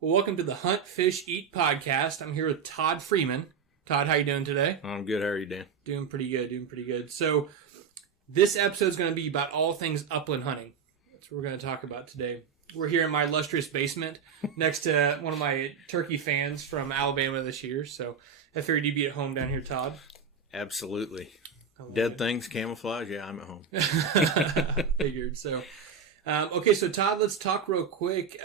Well, welcome to the Hunt, Fish, Eat podcast. I'm here with Todd Freeman. Todd, how you doing today? I'm good. How are you, Dan? Doing pretty good. So, this episode is going to be about all things upland hunting. That's what we're going to talk about today. We're here in my illustrious basement next to one of my turkey fans from Alabama this year. So, I figured you'd be at home down here, Todd. Absolutely. Dead things, camouflage. Yeah, I'm at home. Figured. So, okay, so Todd, let's talk real quick.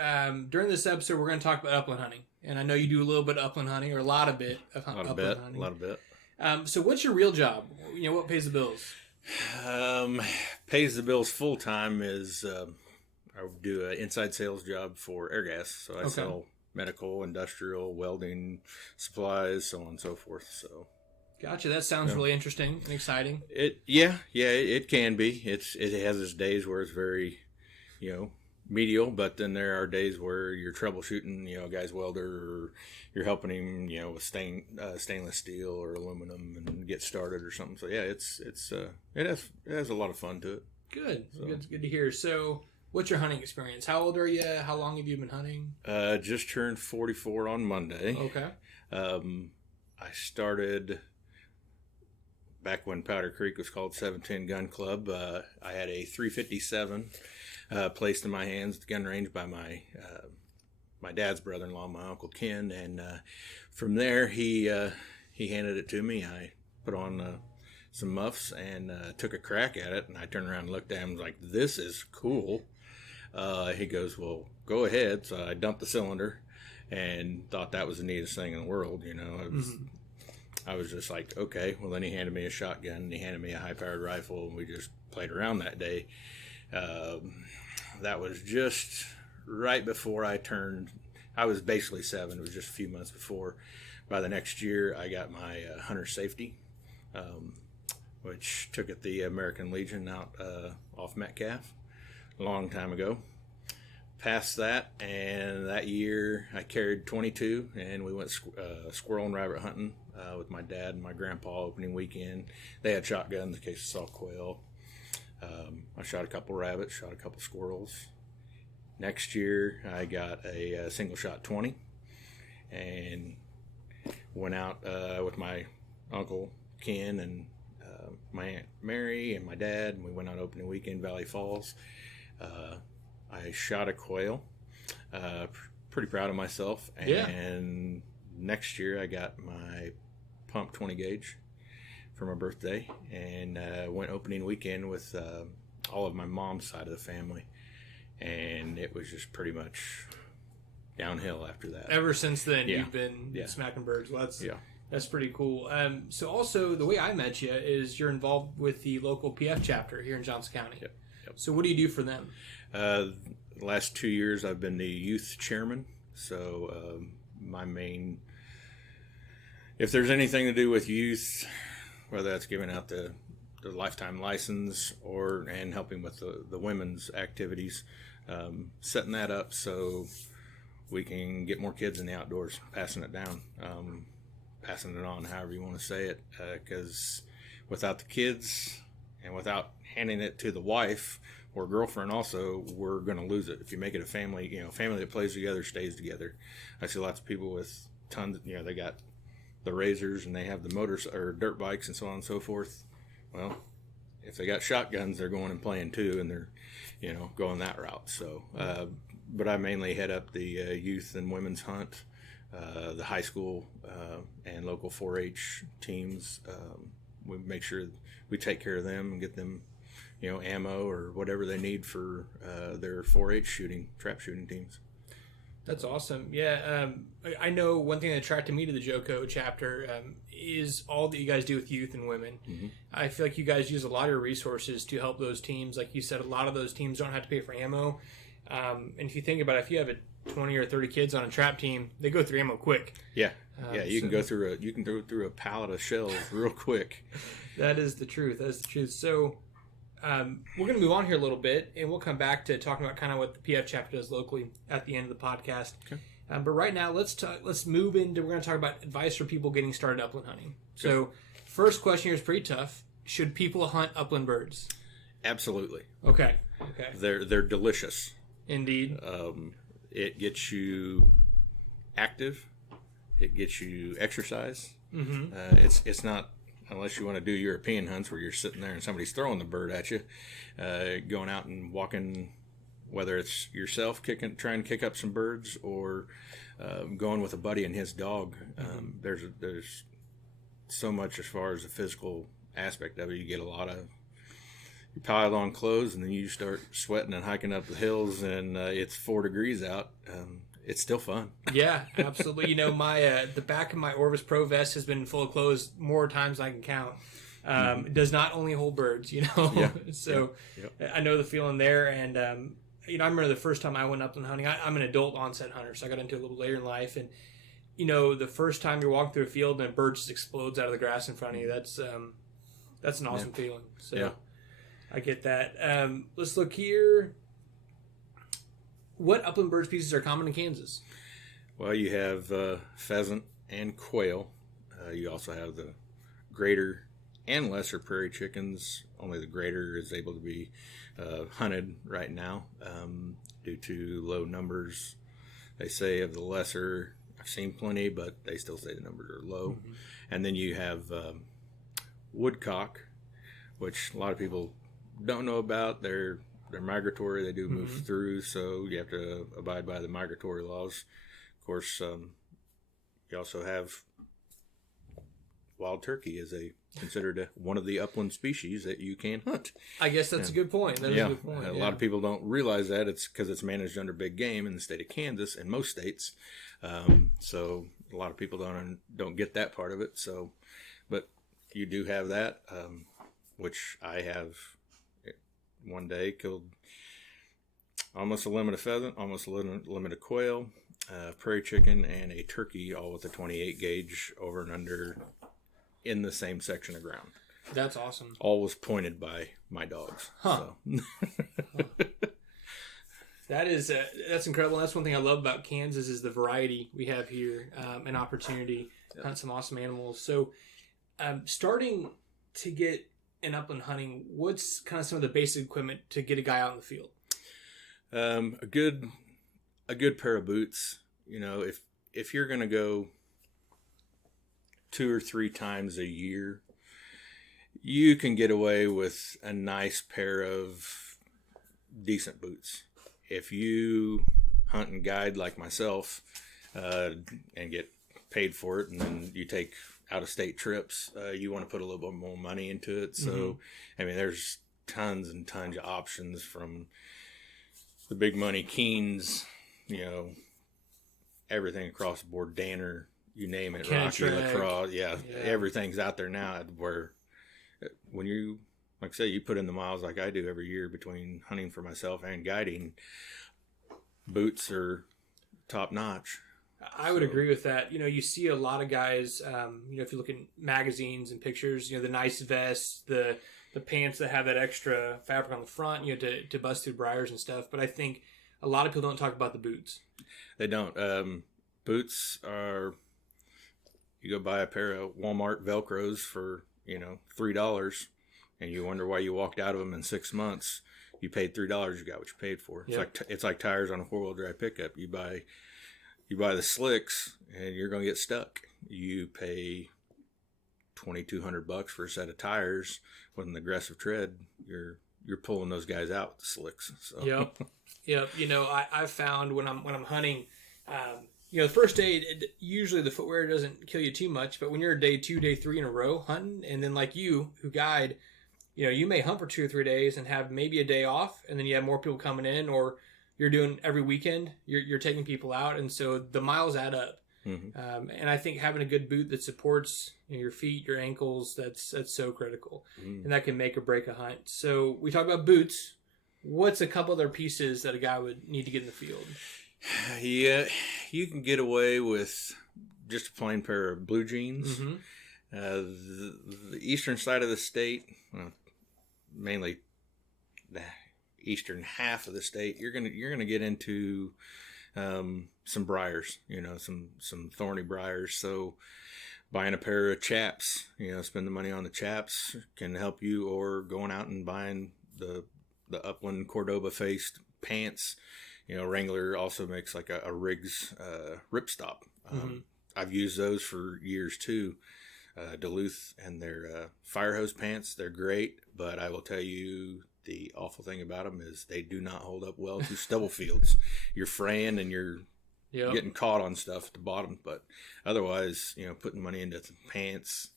During this episode, we're going to talk about upland hunting. And I know you do a little bit of upland hunting, or a lot of bit of upland hunting. A lot of bit. So what's your real job? You know, what pays the bills? Pays the bills full time is I do an inside sales job for Airgas. So I sell medical, industrial, welding supplies, so on and so forth. So. Gotcha. That sounds really interesting and exciting. It can be. It has its days where it's very, medial, but then there are days where you're troubleshooting, a guy's welder, or you're helping him, with stainless steel or aluminum and get started or something. So yeah, it has a lot of fun to it. Good. So. Good to hear. So what's your hunting experience? How old are you? How long have you been hunting? Just turned 44 on Monday. Okay. I started back when Powder Creek was called 710 Gun Club. I had a 357 placed in my hands at the gun range by my dad's brother-in-law, my Uncle Ken, and from there he handed it to me. I put on some muffs and took a crack at it, and I turned around and looked at him and was like, "This is cool." He goes, "Well, go ahead." So I dumped the cylinder and thought that was the neatest thing in the world. I was just like, okay. Well, then he handed me a shotgun and he handed me a high-powered rifle, and we just played around that day. That was just right before I was basically 7. It was just a few months before. By the next year, I got my hunter safety, which took at the American Legion out off Metcalf a long time ago. Past that, and that year I carried 22, and we went squirrel and rabbit hunting with my dad and my grandpa opening weekend. They had shotguns in case I saw quail. I shot a couple rabbits, shot a couple squirrels. Next year I got a single shot 20 and went out with my Uncle Ken and my Aunt Mary and my dad, and we went out opening weekend, Valley Falls. I shot a quail. Pretty proud of myself. And next year I got my pump 20 gauge for my birthday, and went opening weekend with all of my mom's side of the family. And it was just pretty much downhill after that. Ever since then, you've been smacking birds. Well, that's pretty cool. So also, the way I met you is you're involved with the local PF chapter here in Johnson County. Yep. So what do you do for them? The last 2 years I've been the youth chairman. So my main, if there's anything to do with youth, whether that's giving out the lifetime license and helping with the women's activities, setting that up so we can get more kids in the outdoors, passing it down, passing it on, however you want to say it, because without the kids and without handing it to the wife or girlfriend also, we're going to lose it. If you make it a family, family that plays together stays together. I see lots of people with tons, they got the razors and they have the motors or dirt bikes and so on and so forth. Well, if they got shotguns, they're going and playing too, and they're, going that route. So, but I mainly head up the youth and women's hunt, the high school and local 4-H teams. We make sure we take care of them and get them, ammo or whatever they need for their 4-H trap shooting teams. That's awesome. Yeah, I know one thing that attracted me to the JOCO chapter is all that you guys do with youth and women. Mm-hmm. I feel like you guys use a lot of your resources to help those teams. Like you said, a lot of those teams don't have to pay for ammo. And if you think about it, if you have 20 or 30 kids on a trap team, they go through ammo quick. Yeah, you can go through a pallet of shells real quick. That is the truth. So we're going to move on here a little bit, and we'll come back to talking about kind of what the PF chapter does locally at the end of the podcast. Okay. But right now, let's move into, we're going to talk about advice for people getting started upland hunting. Okay. So first question here is pretty tough. Should people hunt upland birds? Absolutely. Okay. They're delicious. Indeed. It gets you active. It gets you exercise. Mm-hmm. It's not, unless you want to do European hunts where you're sitting there and somebody's throwing the bird at you, going out and walking, whether it's yourself trying to kick up some birds, or going with a buddy and his dog. There's so much as far as the physical aspect of it. You get a lot of, you pile on clothes and then you start sweating and hiking up the hills, and it's 4 degrees out. It's still fun. Yeah, absolutely. You know, my the back of my Orvis Pro vest has been full of clothes more times than I can count. It does not only hold birds, you know. Yeah. So Yep. I know the feeling there. And you know, I remember the first time I went upland hunting. I'm an adult onset hunter, so I got into it a little later in life. And you know, the first time you're walking through a field and a bird just explodes out of the grass in front of you, that's an awesome feeling. So I get that. Let's look here. What upland bird species are common in Kansas? Well, you have pheasant and quail. You also have the greater and lesser prairie chickens. Only the greater is able to be hunted right now due to low numbers. They say of the lesser, I've seen plenty, but they still say the numbers are low. Mm-hmm. And then you have woodcock, which a lot of people don't know about. They're migratory. They do move through, so you have to abide by the migratory laws. Of course, you also have wild turkey is considered one of the upland species that you can hunt. I guess that's a good point. That is a good point. A lot of people don't realize that. It's because it's managed under big game in the state of Kansas and most states. So a lot of people don't get that part of it. So, but you do have that, which I have. One day killed almost a limit of pheasant, almost a limit of quail, prairie chicken, and a turkey, all with a 28 gauge over and under in the same section of ground. That's awesome. All was pointed by my dogs. Huh. So. That's incredible. That's one thing I love about Kansas is the variety we have here, and opportunity to hunt some awesome animals. So, starting to get in upland hunting, what's kind of some of the basic equipment to get a guy out in the field? A good pair of boots. You know, if you're going to go 2 or 3 times a year, you can get away with a nice pair of decent boots. If you hunt and guide like myself, and get paid for it, and then you take out-of-state trips, you want to put a little bit more money into it. So, I mean, there's tons and tons of options, from the big money Keens, you know, everything across the board, Danner, you name it, Rocky, LaCrosse, everything's out there now. Where when you, like I say, you put in the miles like I do every year between hunting for myself and guiding, boots are top notch. I would agree with that. You know, you see a lot of guys, you know, if you look in magazines and pictures, you know, the nice vests, the pants that have that extra fabric on the front, you know, to bust through briars and stuff. But I think a lot of people don't talk about the boots. They don't. Boots are, you go buy a pair of Walmart Velcros for, you know, $3, and you wonder why you walked out of them in 6 months. You paid $3, you got what you paid for. Yep. It's like tires on a 4-wheel drive pickup. You buy the slicks and you're going to get stuck. You pay $2,200 for a set of tires with an aggressive tread. You're pulling those guys out with the slicks. So. Yep. You know, I've found when I'm hunting, you know, the first day, usually the footwear doesn't kill you too much, but when you're day 2, day 3 in a row hunting, and then like you who guide, you know, you may hunt for 2 or 3 days and have maybe a day off, and then you have more people coming in, or you're doing every weekend, you're taking people out, and so the miles add up. And I think having a good boot that supports, you know, your feet, your ankles, that's so critical, and that can make or break a hunt. So we talk about boots. What's a couple other pieces that a guy would need to get in the field? Yeah, you can get away with just a plain pair of blue jeans. The eastern side of the state, mainly the eastern half of the state, you're gonna get into some briars, you know, some thorny briars. So buying a pair of chaps, you know, spend the money on the chaps can help you, or going out and buying the Upland Cordoba faced pants Wrangler also makes like a Riggs ripstop. I've used those for years too. Duluth and their fire hose pants, they're great, but I will tell you the awful thing about them is they do not hold up well to stubble fields. You're fraying and you're getting caught on stuff at the bottom, but otherwise, putting money into pants,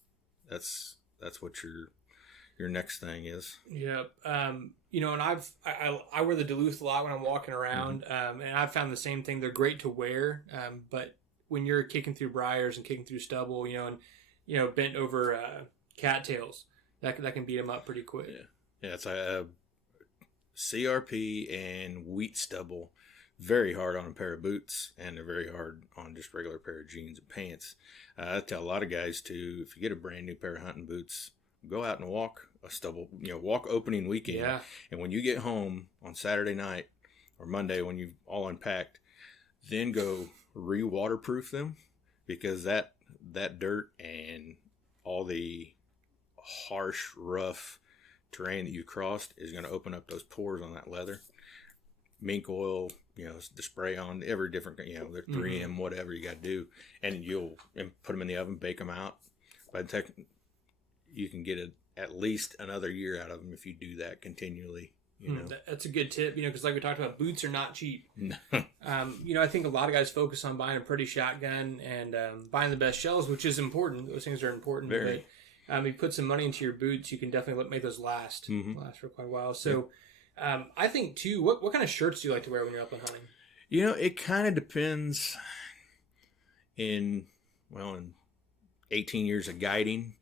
that's what your next thing is. Yep. And I wear the Duluth a lot when I'm walking around, and I've found the same thing. They're great to wear, but when you're kicking through briars and kicking through stubble, and bent over cattails, that can beat them up pretty quick. Yeah, it's a CRP and wheat stubble. Very hard on a pair of boots, and they're very hard on just regular pair of jeans and pants. I tell a lot of guys to, if you get a brand new pair of hunting boots, go out and walk a stubble, walk opening weekend. Yeah. And when you get home on Saturday night or Monday when you've all unpacked, then go re-waterproof them, because that dirt and all the harsh, rough terrain that you've crossed is going to open up those pores on that leather. Mink oil, the spray on every different, they're 3M, whatever you got to do, and put them in the oven, bake them out. By the time you can get at least another year out of them if you do that continually. That's a good tip, because like we talked about, boots are not cheap. No. I think a lot of guys focus on buying a pretty shotgun and buying the best shells, which is important. Those things are important. Very. But you put some money into your boots, you can definitely make those last for quite a while. So I think, too, what kind of shirts do you like to wear when you're upland hunting? It kind of depends. In 18 years of guiding,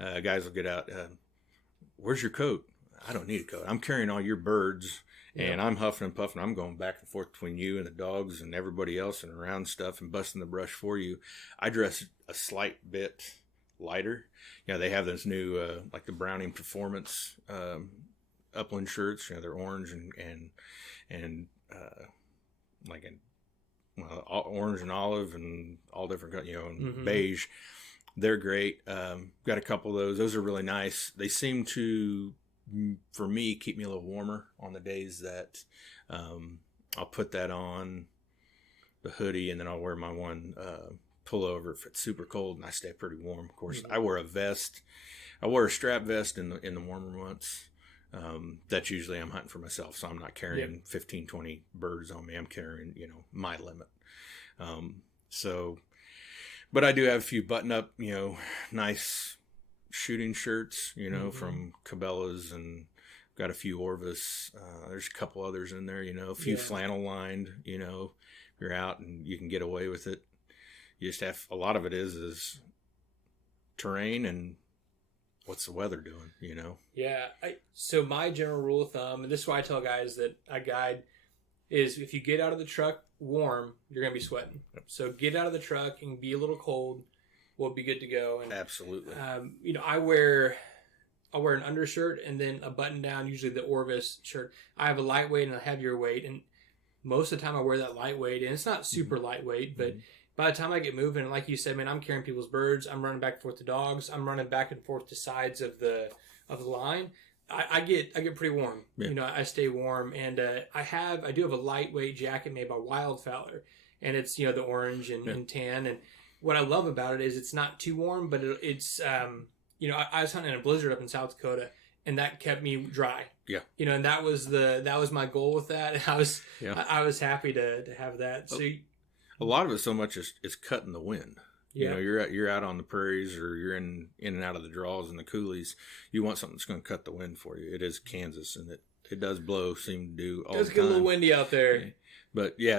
guys will get out, where's your coat? I don't need a coat. I'm carrying all your birds, and I'm huffing and puffing. I'm going back and forth between you and the dogs and everybody else and around stuff and busting the brush for you. I dress a slight bit lighter. They have those new, like the Browning Performance Upland shirts. They're orange and like orange and olive and all different, and beige. They're great. Got a couple of those. Those are really nice. They seem to, for me, keep me a little warmer on the days that I'll put that on, the hoodie, and then I'll wear my one pullover if it's super cold, and I stay pretty warm. Of course, I wear a vest. I wear a strap vest in the warmer months. That's usually I'm hunting for myself, so I'm not carrying 15, 20 birds on me. I'm carrying, my limit. But I do have a few button-up, nice shooting shirts, from Cabela's, and got a few Orvis. There's a couple others in there, a few flannel lined, you're out and you can get away with it. You just have, a lot of it is terrain and what's the weather doing, Yeah. So my general rule of thumb, and this is why I tell guys that I guide, is if you get out of the truck warm, you're going to be sweating. So get out of the truck and be a little cold. We'll be good to go. And, absolutely. I'll wear an undershirt and then a button down, usually the Orvis shirt. I have a lightweight and a heavier weight, and most of the time I wear that lightweight, and it's not super lightweight, but by the time I get moving, like you said, man, I'm carrying people's birds. I'm running back and forth to dogs. I'm running back and forth to sides of the line. I get pretty warm. Yeah. I stay warm, and I do have a lightweight jacket made by Waterfowl, and it's the orange and tan. And what I love about it is it's not too warm, but it's I was hunting in a blizzard up in South Dakota, and that kept me dry. Yeah. And that was my goal with that. And I was happy to have that. So a lot of it so much is cutting the wind. Yeah. You're out on the prairies, or you're in and out of the draws and the coulees. You want something that's going to cut the wind for you. It is Kansas, and it does blow, seem to do all the time. It does get a little windy out there. But yeah,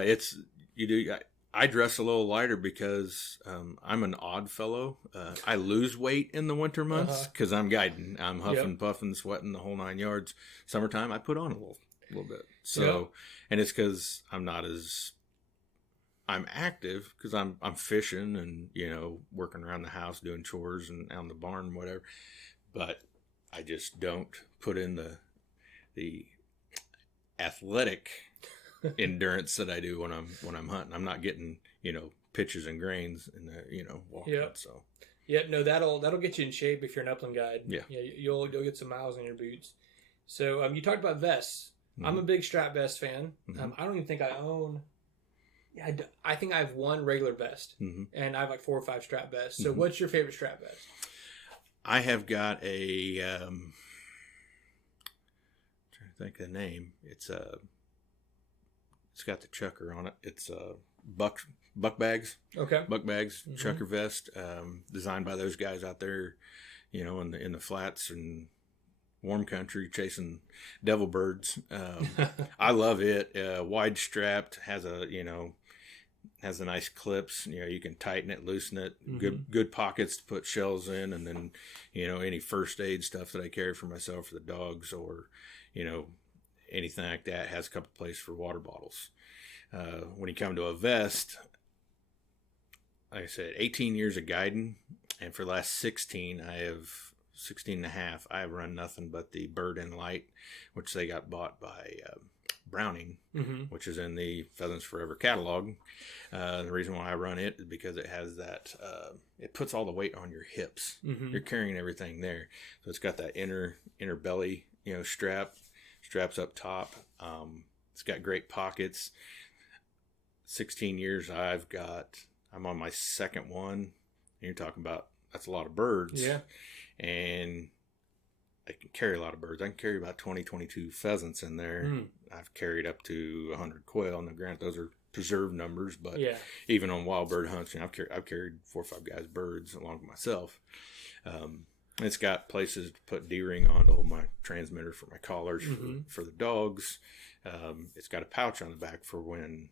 I dress a little lighter because I'm an odd fellow. I lose weight in the winter months because I'm guiding. I'm huffing, puffing, sweating the whole 9 yards. Summertime, I put on a little bit. So, and it's because I'm active because I'm fishing and working around the house, doing chores and out in the barn, whatever. But I just don't put in the athletic endurance that I do when I'm hunting. I'm not getting pitches and grains in the walking. Yep. So no, that'll get you in shape if you're an upland guide. Yeah, you'll get some miles on your boots. So you talked about vests. I'm a big strap vest fan. I don't even think I own. I think I have one regular vest, and I have like 4 or 5 strap vests. So, what's your favorite strap vest? I have got a. I'm trying to think of the name. It's got the chucker on it. It's buck bags. Okay. Buck bags chucker vest, designed by those guys out there, in the flats and warm country chasing devil birds. I love it. Wide strapped, has the nice clips. You can tighten it, loosen it. Good pockets to put shells in, and then any first aid stuff that I carry for myself or the dogs, or anything like that. Has a couple places for water bottles. When you come to a vest, like I said, 18 years of guiding, and for the last 16 and a half, I have run nothing but the Bird and Light, which they got bought by Browning, which is in the Pheasants Forever catalog. The reason why I run it is because it has that, it puts all the weight on your hips. You're carrying everything there. So it's got that inner belly, straps up top. It's got great pockets. 16 years I'm on my second one. And you're talking about, that's a lot of birds. Yeah. And I can carry a lot of birds. I can carry about 20, 22 pheasants in there. I've carried up to 100 quail. And granted, those are preserved numbers, but even on wild bird hunts, I've carried 4 or 5 guys' birds along with myself. It's got places to put D-ring on to hold my transmitter for my collars for the dogs. It's got a pouch on the back for when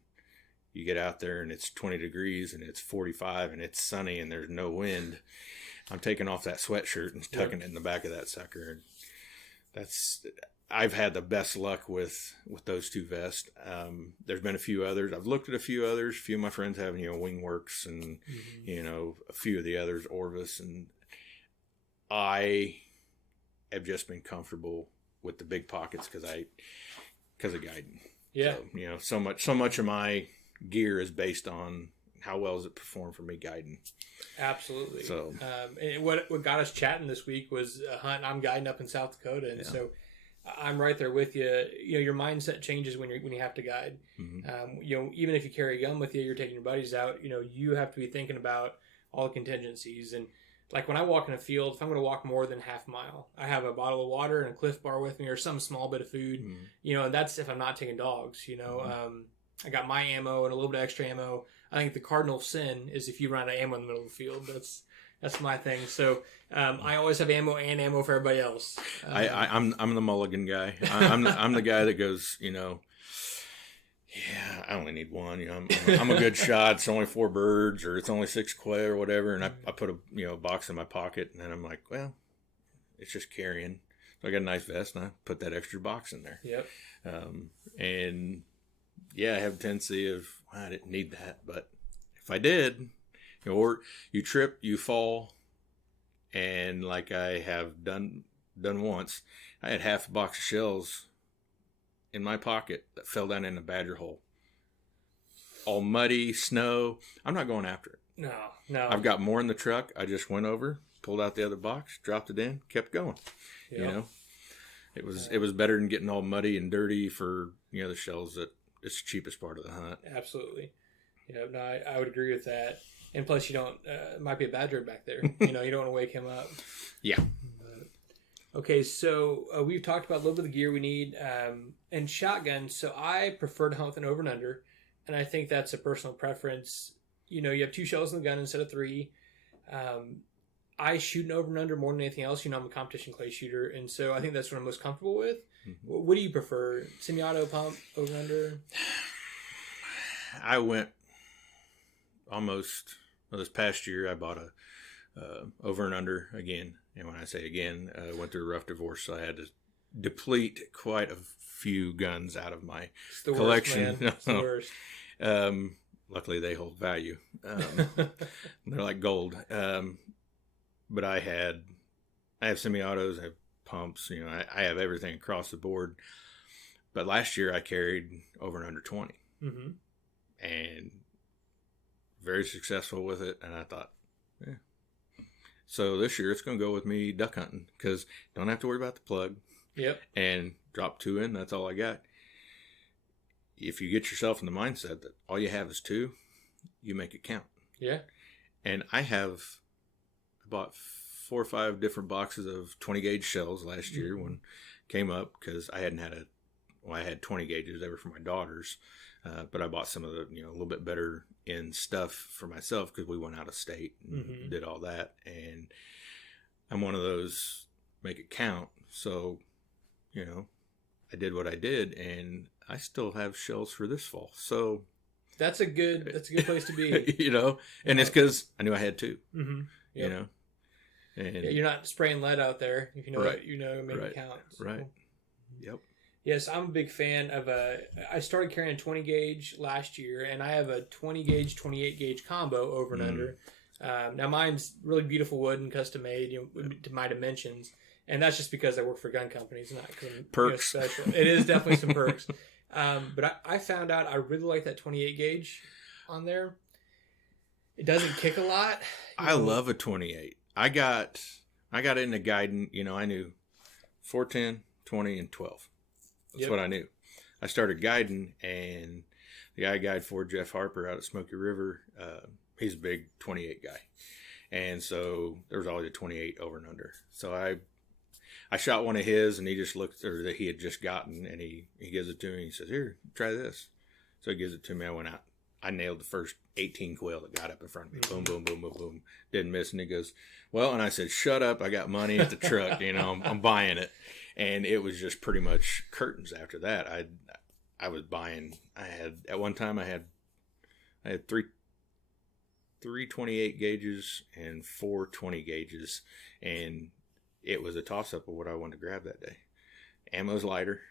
you get out there and it's 20 degrees and it's 45 and it's sunny and there's no wind. I'm taking off that sweatshirt and tucking it in the back of that sucker. And I've had the best luck with those 2 vests. There's been a few others. I've looked at a few others. A few of my friends have, Wingworks and, a few of the others, Orvis. And I have just been comfortable with the big pockets because of guiding. Yeah. So, so much of my gear is based on how well does it perform for me guiding. Absolutely. So, and what got us chatting this week was a hunt. I'm guiding up in South Dakota, and so I'm right there with you. Your mindset changes when you have to guide. Even if you carry a gun with you, you're taking your buddies out. You have to be thinking about all the contingencies. And like when I walk in a field, if I'm going to walk more than half a mile, I have a bottle of water and a Cliff Bar with me, or some small bit of food. And that's if I'm not taking dogs. I got my ammo and a little bit of extra ammo. I think the cardinal sin is if you run out of ammo in the middle of the field. That's my thing. So I always have ammo and ammo for everybody else. I'm the mulligan guy. I'm the guy that goes, I only need one. I'm a good shot. It's only 4 birds, or it's only 6 quail or whatever. And I put a box in my pocket, and then I'm like, well, it's just carrying. So I got a nice vest, and I put that extra box in there. Yep. And I have a tendency of, I didn't need that, but if I did, or you trip, you fall, and like I have done once, I had half a box of shells in my pocket that fell down in the badger hole. All muddy, snow. I'm not going after it. No. I've got more in the truck. I just went over, pulled out the other box, dropped it in, kept going. Yep. It was better than getting all muddy and dirty for the shells that it's the cheapest part of the hunt. Absolutely. No, I would agree with that. And plus, you don't, might be a badger back there. You don't want to wake him up. Yeah. Okay, so we've talked about a little bit of the gear we need and shotguns. So I prefer to hunt with an over and under, and I think that's a personal preference. You have 2 shells in the gun instead of 3. I shoot an over and under more than anything else. I'm a competition clay shooter, and so I think that's what I'm most comfortable with. What do you prefer? Semi-auto, pump, over and under? I went almost, this past year I bought a over and under again. And when I say again, I went through a rough divorce, so I had to deplete quite a few guns out of my collection. It's the worst. Luckily they hold value. They're like gold. But I have semi-autos, I have pumps, I have everything across the board. But last year I carried over and under 20. And very successful with it. And I thought, so this year it's going to go with me duck hunting, because don't have to worry about the plug. Yep. And drop 2 in, that's all I got. if you get yourself in the mindset that all you have is 2, you make it count. Yeah. And I bought 4 or 5 different boxes of 20 gauge shells last year when it came up, because I hadn't had I had 20 gauges. They were for my daughters. But I bought some of the, a little bit better in stuff for myself, because we went out of state and did all that. And I'm one of those make it count. So, I did what I did, and I still have shells for this fall. So that's a good place to be. And it's because I knew I had 2. Yep. And you're not spraying lead out there. If you know right. what, make it count. So. Right. Yep. Yes, I'm a big fan of I started carrying a 20 gauge last year, and I have a 20 gauge, 28 gauge combo over and under. Now mine's really beautiful wood and custom made, to my dimensions, and that's just because I work for gun companies, not because I'm perks. Special. It is definitely some perks. But I found out I really like that 28 gauge on there. It doesn't kick a lot. I love a 28. I got into guiding. I knew 410, 20, and 12. That's what I knew. I started guiding, and the guy I guide for, Jeff Harper out at Smoky River, he's a big 28 guy. And so there was always a 28 over and under. So I shot one of his, and he just looked, or that he had just gotten, and he gives it to me. He says, "Here, try this." So he gives it to me. I went out. I nailed the first 18 quail that got up in front of me. Boom, boom, boom, boom, boom. Didn't miss. And he goes, "Well," and I said, "Shut up. I got money at the truck. I'm buying it." And it was just pretty much curtains after that. I was buying. At one time I had three 28 gauges and 4 20 gauges, and it was a toss up of what I wanted to grab that day. Ammo's lighter,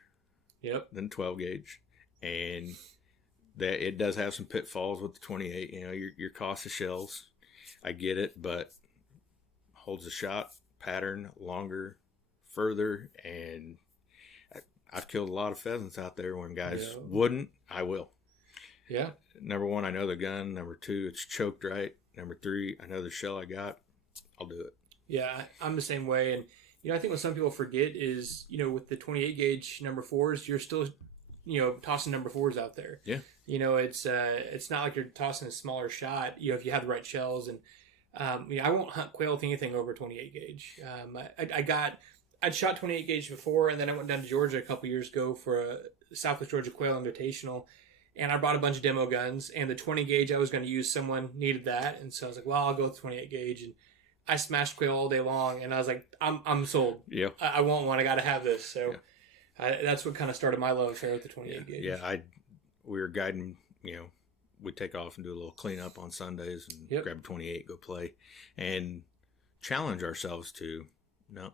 than 12 gauge, and that it does have some pitfalls with the 28. Your cost of shells, I get it, but holds the shot pattern longer, further, and I've killed a lot of pheasants out there when guys wouldn't. I will. Yeah. Number 1, I know the gun. Number 2, it's choked right. Number 3, I know the shell I got. I'll do it. Yeah, I'm the same way. And I think what some people forget is with the 28 gauge number 4s, you're still tossing number 4s out there. Yeah. It's not like you're tossing a smaller shot. If you have the right shells, and I won't hunt quail with anything over 28 gauge. I'd shot 28 gauge before, and then I went down to Georgia a couple years ago for a Southwest Georgia Quail Invitational, and I brought a bunch of demo guns, and the 20 gauge I was going to use, someone needed that, and so I was like, well, I'll go with 28 gauge, and I smashed quail all day long, and I was like, I'm sold. Yeah. I want one. I got to have this. So that's what kind of started my love affair with the 28 gauge. Yeah, we were guiding, we'd take off and do a little cleanup on Sundays and grab a 28, go play, and challenge ourselves to, no,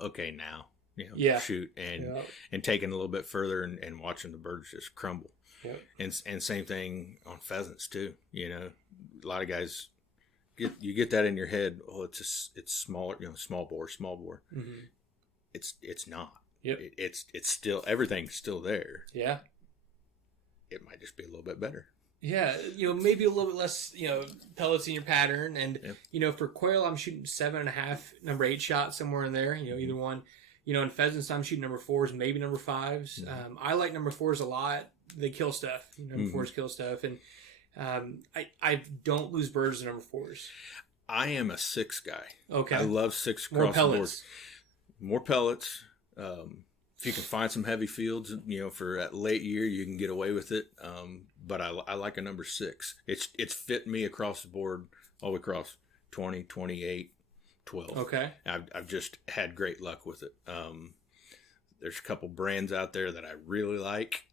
okay, now, shoot, and taking a little bit further and watching the birds just crumble. Yep. And same thing on pheasants too. A lot of guys get that in your head. Oh, it's smaller, small bore. Mm-hmm. It's not. Yep. It's still, everything's still there. Yeah. It might just be a little bit better. Yeah, maybe a little bit less, pellets in your pattern. And, for quail, I'm shooting 7.5, number 8 shot somewhere in there, either one. In pheasants, I'm shooting number 4s, maybe number 5s. Mm-hmm. I like number 4s a lot. They kill stuff. Number 4s kill stuff. And I don't lose birds in number 4s. I am a 6 guy. Okay. I love 6 More across the board. pellets. More pellets. If you can find some heavy fields, for that late year, you can get away with it. But I like a number 6. It's fit me across the board, all the way across 20, 28, 12. Okay. I've just had great luck with it. There's a couple brands out there that I really like.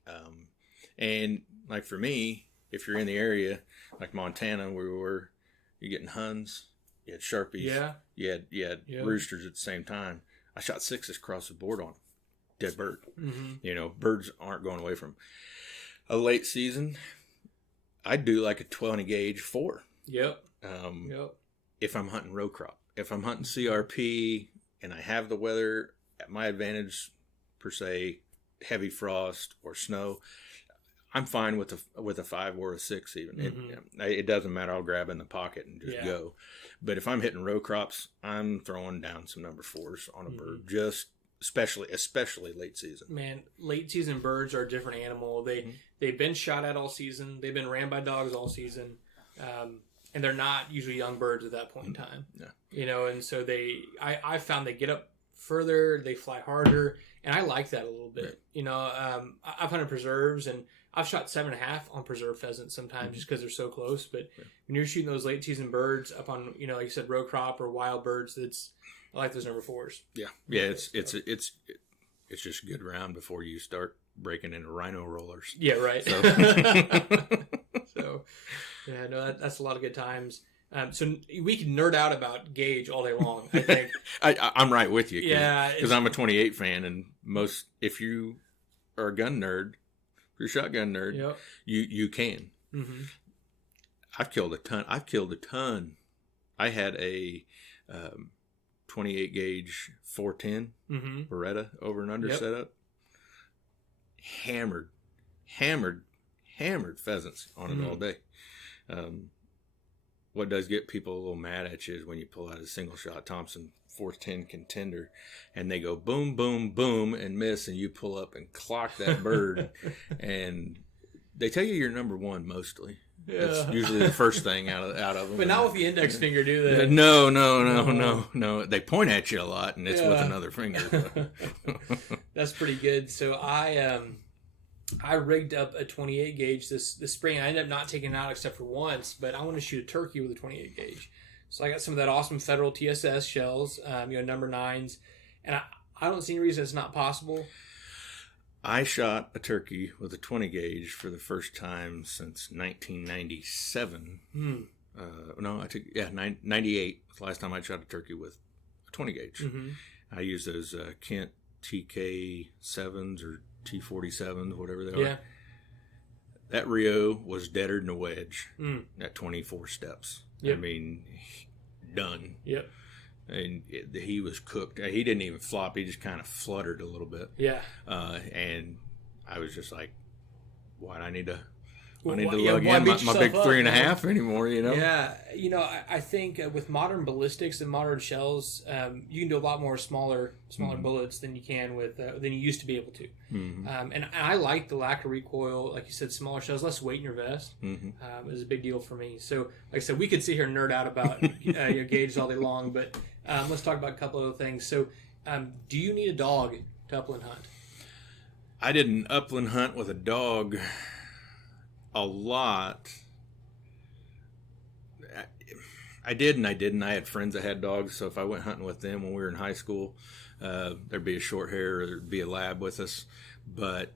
And like for me, if you're in the area, like Montana, where we were, you're getting Huns, you had Sharpies, you had roosters at the same time. I shot 6s across the board on them. Dead bird. Mm-hmm. Birds aren't going away from a late season. I do like a 20 gauge 4. Yep. If I'm hunting row crop, if I'm hunting CRP and I have the weather at my advantage, per se, heavy frost or snow, I'm fine with a 5 or a 6 even. Mm-hmm. It doesn't matter. I'll grab in the pocket and just go. But if I'm hitting row crops, I'm throwing down some number 4s on a bird. Just especially late season. Man, late season birds are a different animal. They've been shot at all season. They've been ran by dogs all season, and they're not usually young birds at that point in time. Yeah. And so I found they get up further, they fly harder, and I like that a little bit. Right. I've hunted preserves, and I've shot 7.5 on preserve pheasants sometimes just because they're so close. But when you're shooting those late season birds up on, like you said, row crop or wild birds, I like those number 4s. Yeah, it's just a good round before you start breaking into rhino rollers. Yeah, right. So yeah, no, that's a lot of good times. So we can nerd out about gauge all day long, I think. I'm right with you. Yeah. Because I'm a 28 fan, and if you are a gun nerd, if you're a shotgun nerd, yep. you can. Mm-hmm. I've killed a ton. I had a 28 gauge 410 Beretta over and under setup. Hammered pheasants on it all day. What does get people a little mad at you is when you pull out a single shot Thompson 410 contender and they go boom, boom, boom and miss, and you pull up and clock that bird. And they tell you you're number one mostly. Yeah. That's usually the first thing out of them. But not with the index finger, do they? No. They point at you a lot, and it's with another finger. That's pretty good. So I rigged up a 28 gauge this spring. I ended up not taking it out except for once, but I want to shoot a turkey with a 28 gauge. So I got some of that awesome Federal TSS shells, number 9s, and I don't see any reason it's not possible. I shot a turkey with a 20 gauge for the first time since 1997. 98 was the last time I shot a turkey with a 20 gauge. Mm-hmm. I used those Kent TK7s or T47s, whatever they are. Yeah. That Rio was deader than a wedge at 24 steps. Yep. I mean, done. Yep. And he was cooked. He didn't even flop. He just kind of fluttered a little bit. Yeah. And I was just like, why do I need to lug in my big 3.5 anymore, Yeah. I think with modern ballistics and modern shells, you can do a lot more smaller bullets than you can with than you used to be able to. Mm-hmm. And I like the lack of recoil. Like you said, smaller shells, less weight in your vest is a big deal for me. So, like I said, we could sit here and nerd out about your gauges all day long, but let's talk about a couple of other things. So, do you need a dog to upland hunt? I did an upland hunt with a dog a lot. I did and I didn't. I had friends that had dogs, so if I went hunting with them when we were in high school, there'd be a short hair or there'd be a lab with us. But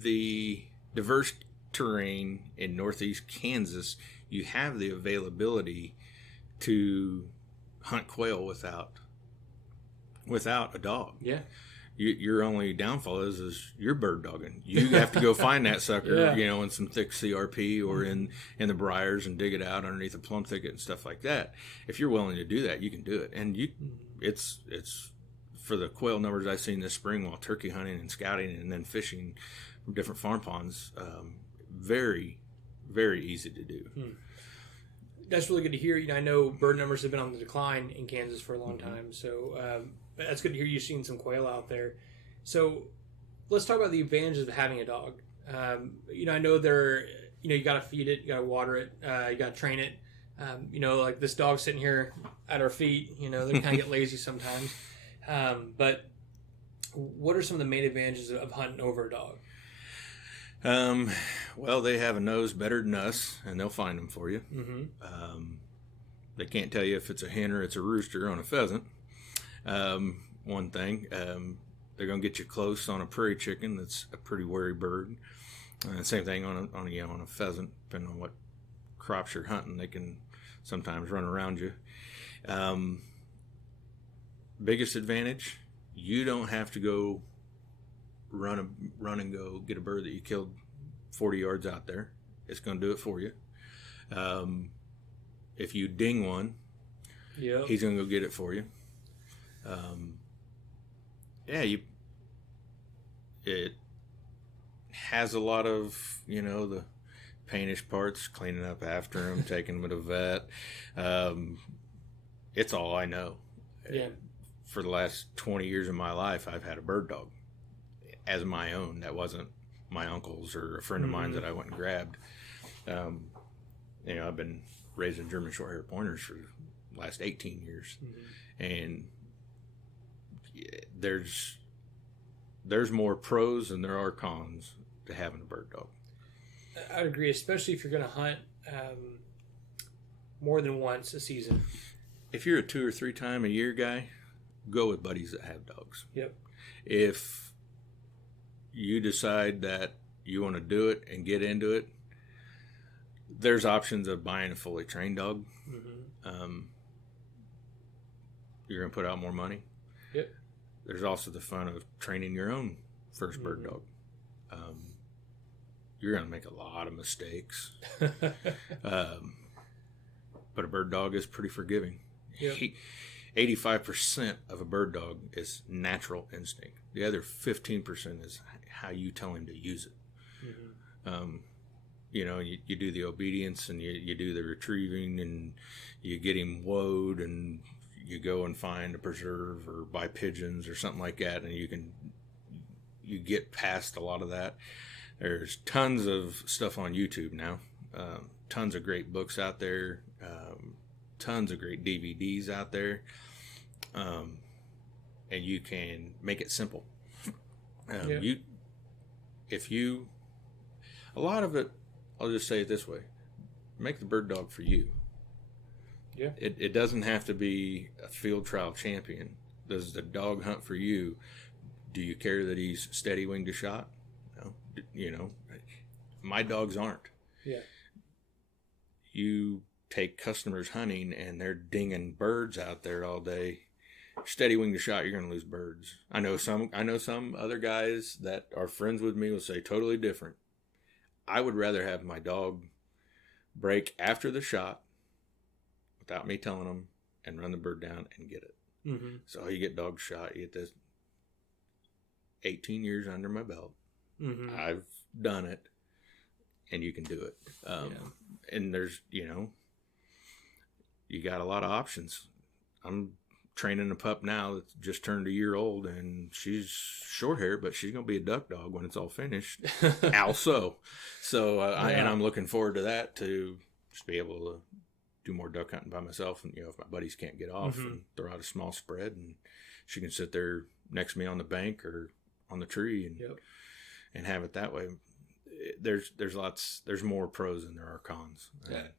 the diverse terrain in northeast Kansas, you have the availability to hunt quail without a dog. Yeah. Your only downfall is you're bird dogging. You have to go find that sucker, in some thick CRP or in the briars and dig it out underneath a plum thicket and stuff like that. If you're willing to do that, you can do it. And it's for the quail numbers I've seen this spring while turkey hunting and scouting and then fishing from different farm ponds, very, very easy to do. That's really good to hear. I know bird numbers have been on the decline in Kansas for a long time, so that's good to hear you've seen some quail out there. So let's talk about the advantages of having a dog. I know you got to feed it, you got to water it, you got to train it. Like this dog sitting here at our feet, they kind of get lazy sometimes. But what are some of the main advantages of hunting over a dog? Well, they have a nose better than us, and they'll find them for you. Mm-hmm. They can't tell you if it's a hen or it's a rooster on a pheasant. One thing, they're going to get you close on a prairie chicken. That's a pretty wary bird. Same thing on a pheasant, depending on what crops you're hunting. They can sometimes run around you. Biggest advantage, you don't have to go run and go get a bird that you killed 40 yards out there. It's going to do it for you. If you ding one, he's going to go get it for you. It has a lot of, the paintish parts, cleaning up after him, taking him to the vet. It's all I know. Yeah. for the last 20 years of my life, I've had a bird dog as my own. That wasn't my uncle's or a friend of mine's that I went and grabbed. I've been raising German Shorthair pointers for the last 18 years. And there's more pros than there are cons to having a bird dog. I would agree, especially if you're going to hunt more than once a season. If you're a 2 or 3 time a year guy, go with buddies that have dogs. Yep. If you decide that you want to do it and get into it, there's options of buying a fully trained dog. You're going to put out more money. Yep. There's also the fun of training your own first bird dog. You're going to make a lot of mistakes. But a bird dog is pretty forgiving. Yep. 85% of a bird dog is natural instinct. The other 15% is how you tell him to use it. You do the obedience and you do the retrieving and you get him woed and you go and find a preserve or buy pigeons or something like that, and you get past a lot of that. There's tons of stuff on YouTube now, tons of great books out there, tons of great DVDs out there, and you can make it simple. A lot of it, I'll just say it this way: make the bird dog for you. Yeah. It doesn't have to be a field trial champion. Does the dog hunt for you? Do you care that he's steady winged to shot? No. My dogs aren't. Yeah. You take customers hunting and they're dinging birds out there all day. Steady winged to shot, you're going to lose birds. I know some other guys that are friends with me will say totally different. I would rather have my dog break after the shot without me telling them and run the bird down and get it. So you get dog shot. You get this 18 years under my belt. I've done it, and you can do it. And there's, you got a lot of options. I'm training a pup now that's just turned a year old, and she's short hair, but she's going to be a duck dog when it's all finished. Also. So, and I'm looking forward to that, to just be able to do more duck hunting by myself. And, if my buddies can't get off and throw out a small spread, and she can sit there next to me on the bank or on the tree and have it that way. There's more pros than there are cons.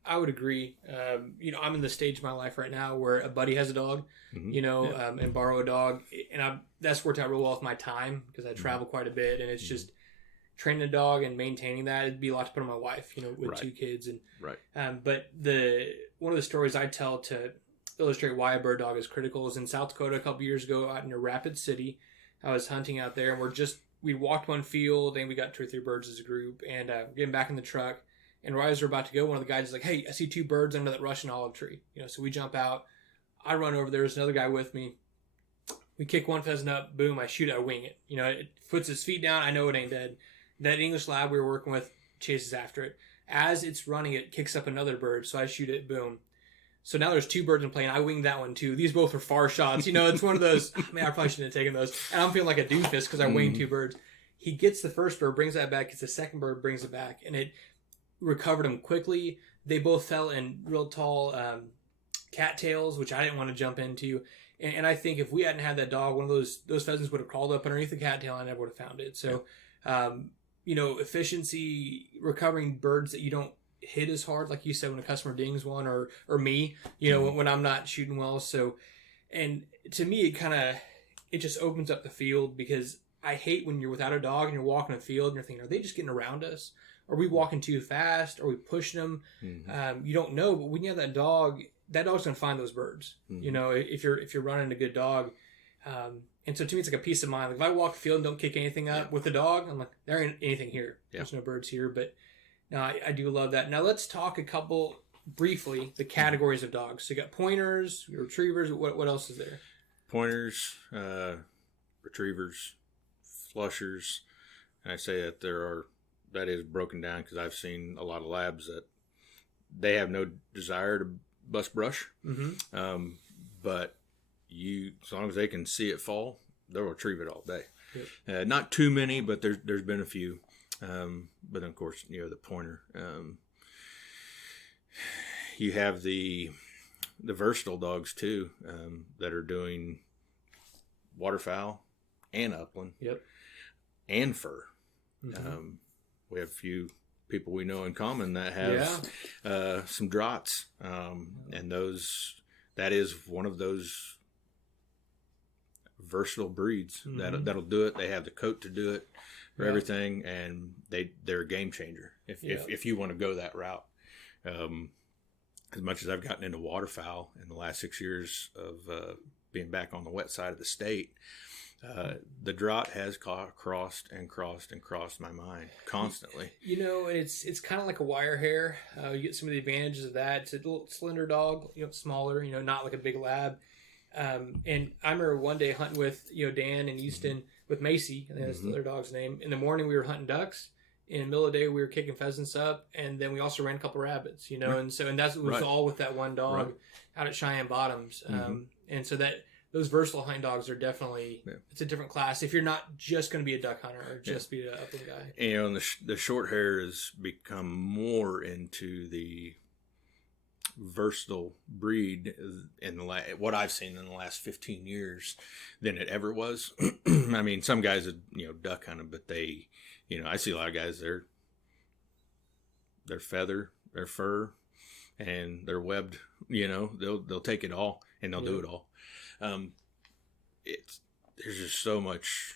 I would agree. I'm in the stage of my life right now where a buddy has a dog, and borrow a dog. And that's worked out real well with my time because I travel quite a bit, and it's just training a dog and maintaining that. It'd be a lot to put on my wife, with 2 kids. And but one of the stories I tell to illustrate why a bird dog is critical is in South Dakota a couple years ago out in Rapid City. I was hunting out there, and we walked one field, and we got 2 or 3 birds as a group, and getting back in the truck. And right as we're about to go, one of the guys is like, "Hey, I see 2 birds under that Russian olive tree." So we jump out. I run over there. There's another guy with me. We kick one pheasant up. Boom! I shoot. I wing it. It puts his feet down. I know it ain't dead. That English lab we were working with chases after it. As it's running, it kicks up another bird. So I shoot it. Boom. So now there's 2 birds in play, and I winged that one too. These both were far shots. It's one of those, I probably shouldn't have taken those. And I'm feeling like a doofus because I winged 2 birds. He gets the first bird, brings that back, gets the second bird, brings it back, and it recovered them quickly. They both fell in real tall cattails, which I didn't want to jump into. And I think if we hadn't had that dog, one of those pheasants would have crawled up underneath the cattail and I never would have found it. So, efficiency, recovering birds that you don't hit as hard, like you said, when a customer dings one or me, when I'm not shooting well. So, and to me, it just opens up the field because I hate when you're without a dog and you're walking a field and you're thinking, are they just getting around us? Are we walking too fast? Are we pushing them? You don't know, but when you have that dog's going to find those birds. If you're running a good dog. And so to me, it's like a peace of mind. Like if I walk the field and don't kick anything up with the dog, I'm like, there ain't anything here. There's no birds here. But no, I do love that. Now let's talk briefly, the categories of dogs. So you got pointers, retrievers. What else is there? Pointers, retrievers, flushers. And I say that that is broken down because I've seen a lot of labs that they have no desire to bust brush. But as long as they can see it fall, they'll retrieve it all day. Yep. Not too many, but there's been a few. But of course, the pointer. You have the versatile dogs too, that are doing waterfowl and upland. Yep. And fur. Mm-hmm. We have a few people we know in common that have some draughts, and that is one of those versatile breeds that'll do it. They have the coat to do it for everything, and they're a game changer if you want to go that route. As much as I've gotten into waterfowl in the last 6 years of being back on the wet side of the state, the drought has crossed my mind constantly. It's kind of like a wire hair. You get some of the advantages of that. It's a little slender dog, smaller, not like a big lab. And I remember one day hunting with, Dan and Houston with Macy, and that's their dog's name. In the morning, we were hunting ducks. In the middle of the day, we were kicking pheasants up, and then we also ran a couple rabbits, and that was all with that one dog out at Cheyenne Bottoms. And so those versatile hunting dogs are definitely, it's a different class if you're not just going to be a duck hunter or just be an upland guy. And the short hair has become more into the versatile breed in what I've seen in the last 15 years than it ever was. I mean, some guys that duck hunted, but they, I see a lot of guys, their feather, their fur, and their webbed, they'll take it all and they'll do it all. There's just so much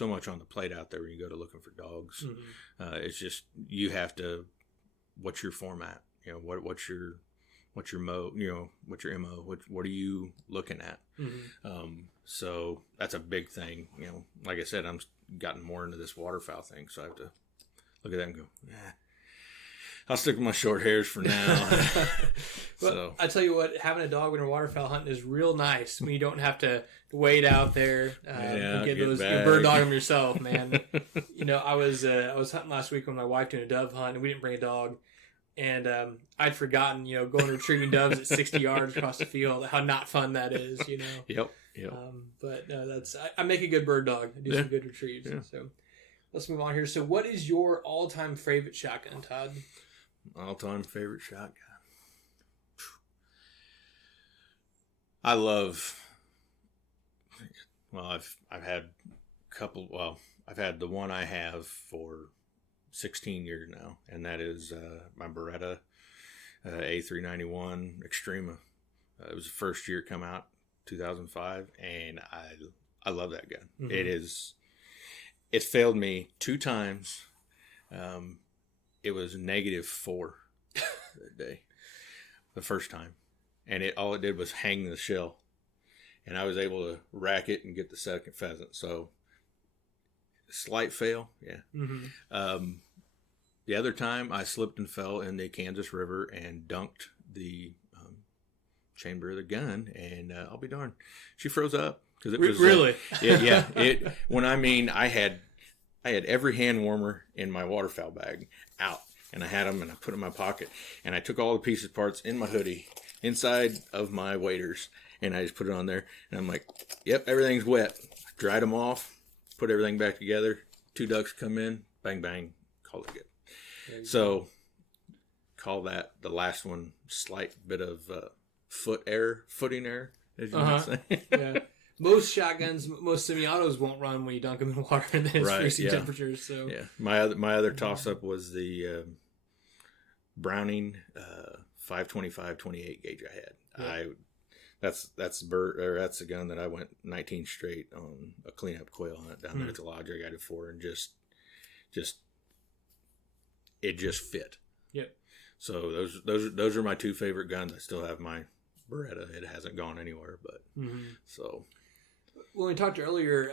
on the plate out there when you go to looking for dogs. It's just, you have to, what's your format? What's your MO? What are you looking at? So that's a big thing. Like I said, I'm gotten more into this waterfowl thing, so I have to look at that and go, I'll stick with my short hairs for now. Well, I tell you what, having a dog when you're waterfowl hunting is real nice when you don't have to wade out there and get bird dog them yourself, man. I was hunting last week with my wife doing a dove hunt, and we didn't bring a dog. And I'd forgotten, going retrieving doves at 60 yards across the field, how not fun that is, Yep. But I make a good bird dog. I do some good retrieves. Yeah. So let's move on here. So what is your all-time favorite shotgun, Todd? All-time favorite shotgun. I've had a couple. Well, I've had the one I have for 16 years now, and that is my Beretta A391 Extrema. It was the first year it come out, 2005, and I love that gun. It's failed me 2 times. It was -4 that day, the first time, and all it did was hang the shell, and I was able to rack it and get the second pheasant. So slight fail, the other time I slipped and fell in the Kansas River and dunked the chamber of the gun, and I'll be darned, she froze up because it was really I had every hand warmer in my waterfowl bag out, and I had them, and I put them in my pocket, and I took all the pieces parts in my hoodie inside of my waders, and I just put it on there, and I'm like, yep, everything's wet. Dried them off, put everything back together. 2 ducks come in, bang bang, call it good. So call that the last one slight bit of footing error, as you might say. Yeah. Most shotguns, most semi-autos won't run when you dunk them in water and then it's freezing temperatures. So my other toss up was the Browning 525 28 gauge I had. That's the gun that I went 19 straight on a cleanup quail hunt down there at the lodge I got it for, and just it just fit. Yep. So those are my 2 favorite guns. I still have my Beretta. It hasn't gone anywhere, but so. When we talked earlier,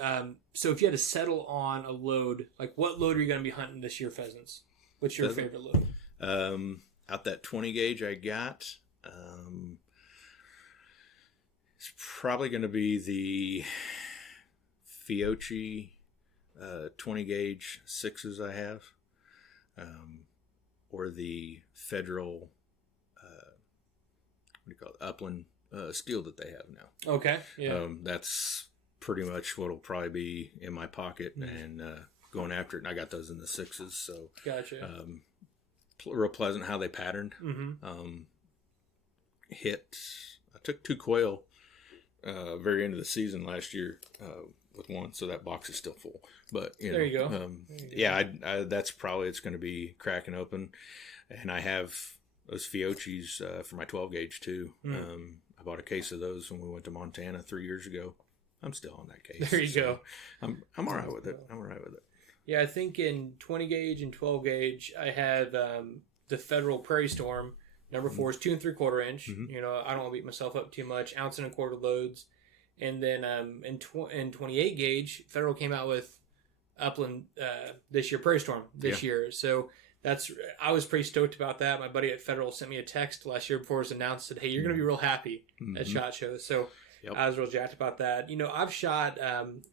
so if you had to settle on a load, like what load are you going to be hunting this year, pheasants? What's your favorite load? Out that 20 gauge I got, it's probably going to be the Fiocchi 20 gauge 6s I have, or the Federal, Upland steel that they have now. Okay. Yeah. That's pretty much what'll probably be in my pocket and going after it. And I got those in the 6s, so Gotcha. Real pleasant how they patterned. Hit. I took 2 quail very end of the season last year with one, so that box is still full. But there you go. Yeah, I that's probably it's going to be cracking open, and I have those Fiochis for my 12 gauge too. I bought a case of those when we went to Montana 3 years ago. I'm still on that case. There you go. I'm all right with it. I'm all right with it. Yeah, I think in 20 gauge and 12 gauge, I have the Federal Prairie Storm. Number 4 is 2 3/4 inch. You know, I don't want to beat myself up too much. 1 1/4 loads. And then in 28 gauge, Federal came out with Upland this year, Prairie Storm this year. So I was pretty stoked about that. My buddy at Federal sent me a text last year before it was announced, said, "Hey, you're going to be real happy at SHOT Show." So I was real jacked about that. You know, I've shot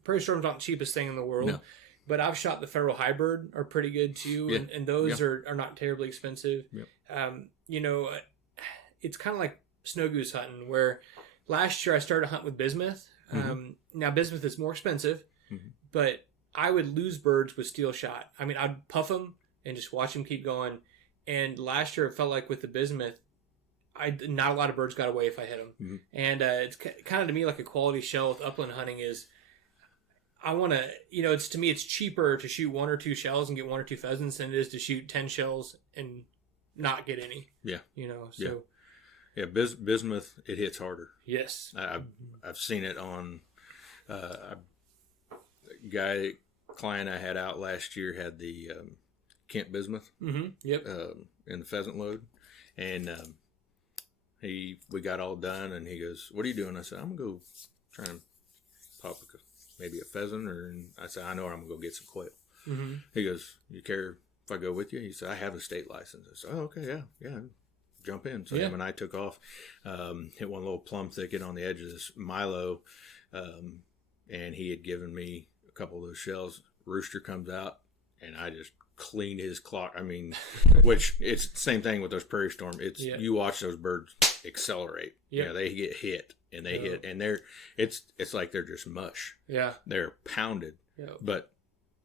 Prairie Storm's not the cheapest thing in the world. No. But I've shot the Federal Hybrid, are pretty good too, and those are not terribly expensive. You know, it's kind of like snow goose hunting, where last year I started to hunt with bismuth. Now bismuth is more expensive, but I would lose birds with steel shot. I mean, I'd puff them and just watch them keep going. And last year it felt like with the bismuth, not a lot of birds got away if I hit them. And it's kind of to me like a quality shell with upland hunting is. I want to, you know, to me, it's cheaper to shoot 1 or 2 shells and get 1 or 2 pheasants than it is to shoot 10 shells and not get any. Yeah. You know, so. Yeah, bismuth, it hits harder. Yes. I've seen it on a client I had out last year had the Kent bismuth. Yep. In the pheasant load. And we got all done and he goes, "What are you doing?" I said, "I'm going to go try and pop maybe a pheasant," and I said, "I know I'm going to go get some quail." He goes, "You care if I go with you?" He said, "I have a state license." I said, "Oh, okay, yeah, jump in." So him and I took off, hit one little plum thicket on the edge of this Milo, and he had given me a couple of those shells. Rooster comes out, and I just cleaned his clock. I mean, which it's the same thing with those Prairie Storm. You watch those birds accelerate. You know, they get hit. And they hit, and it's like they're just mush. Yeah, they're pounded, but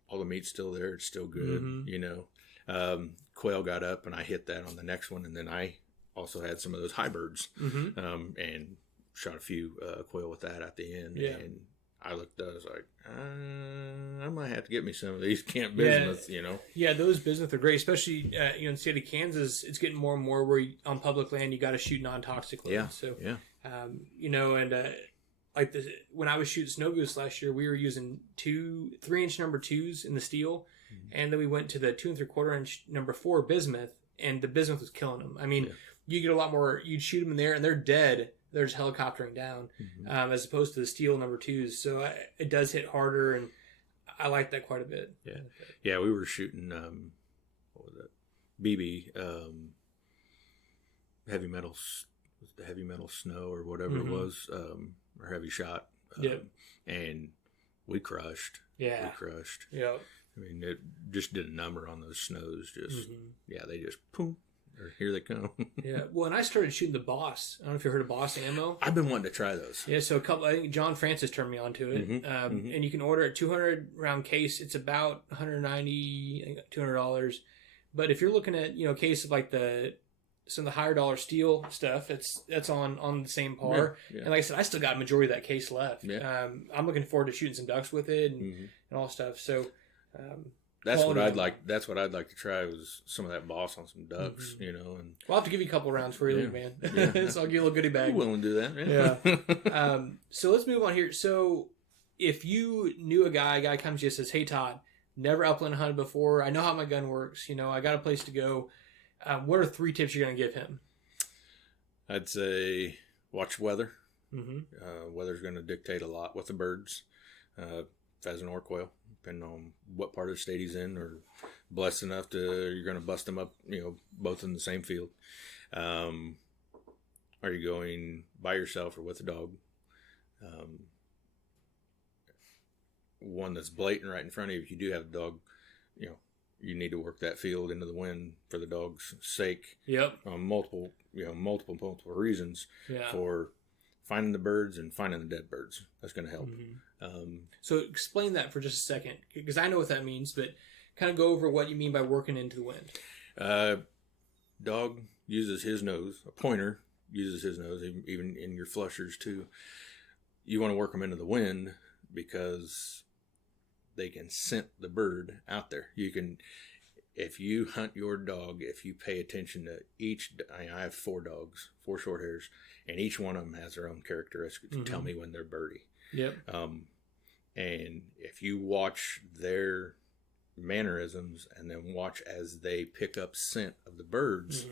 all the meat's still there. It's still good, you know. Quail got up, and I hit that on the next one, and then I also had some of those hybrids, and shot a few quail with that at the end. And I looked at it, I was like, I might have to get me some of these Kent bismuth, you know. Yeah, those bismuth are great, especially you know, in the state of Kansas. It's getting more and more where on public land you got to shoot non-toxic loads. So you know, and like when I was shooting snow goose last year, we were using 3-inch number 2s in the steel, and then we went to the 2 3/4-inch number 4 bismuth, and the bismuth was killing them. I mean, you get a lot more. You'd shoot them in there, and they're dead. They're just helicoptering down, as opposed to the steel number 2s. So it does hit harder, and I like that quite a bit. Yeah. We were shooting what was it? BB heavy metals. The heavy metal snow or whatever it was, or heavy shot. And we crushed. Yeah. We crushed. Yeah. I mean, it just did a number on those snows. Just, they just, boom, or here they come. Well, and I started shooting the Boss. I don't know if you heard of Boss ammo. I've been wanting to try those. Yeah, so I think John Francis turned me on to it. And you can order a 200 round case. It's about $190, $200. But if you're looking at, you know, a case of like some of the higher dollar steel stuff, that's on the same par. And like I said, I still got a majority of that case left. I'm looking forward to shooting some ducks with it and all stuff. So that's what I'd like. That's what I'd like to try was some of that Boss on some ducks. You know, and we'll have to give you a couple rounds for you, man. So I'll give you a little goodie bag. I'm willing to do that. Yeah. So let's move on here. So if you knew a guy comes to you and says, "Hey Todd, never upland hunted before. I know how my gun works. You know, I got a place to go. What are 3 tips you're going to give him?" I'd say watch weather. Weather's going to dictate a lot with the birds, pheasant or quail, depending on what part of the state he's in, or blessed enough you're going to bust them up, you know, both in the same field. Are you going by yourself or with a dog? One that's blatant right in front of you. If you do have a dog, you know, you need to work that field into the wind for the dog's sake. Multiple reasons. For finding the birds and finding the dead birds. That's going to help. So explain that for just a second, because I know what that means, but kind of go over what you mean by working into the wind. Dog uses his nose. A pointer uses his nose, even in your flushers too. You want to work them into the wind because they can scent the bird out there. You can, if you hunt your dog, if you pay attention to each, I have 4 dogs, 4 short hairs, and each one of them has their own characteristics to tell me when they're birdie. Yep. And if you watch their mannerisms and then watch as they pick up scent of the birds,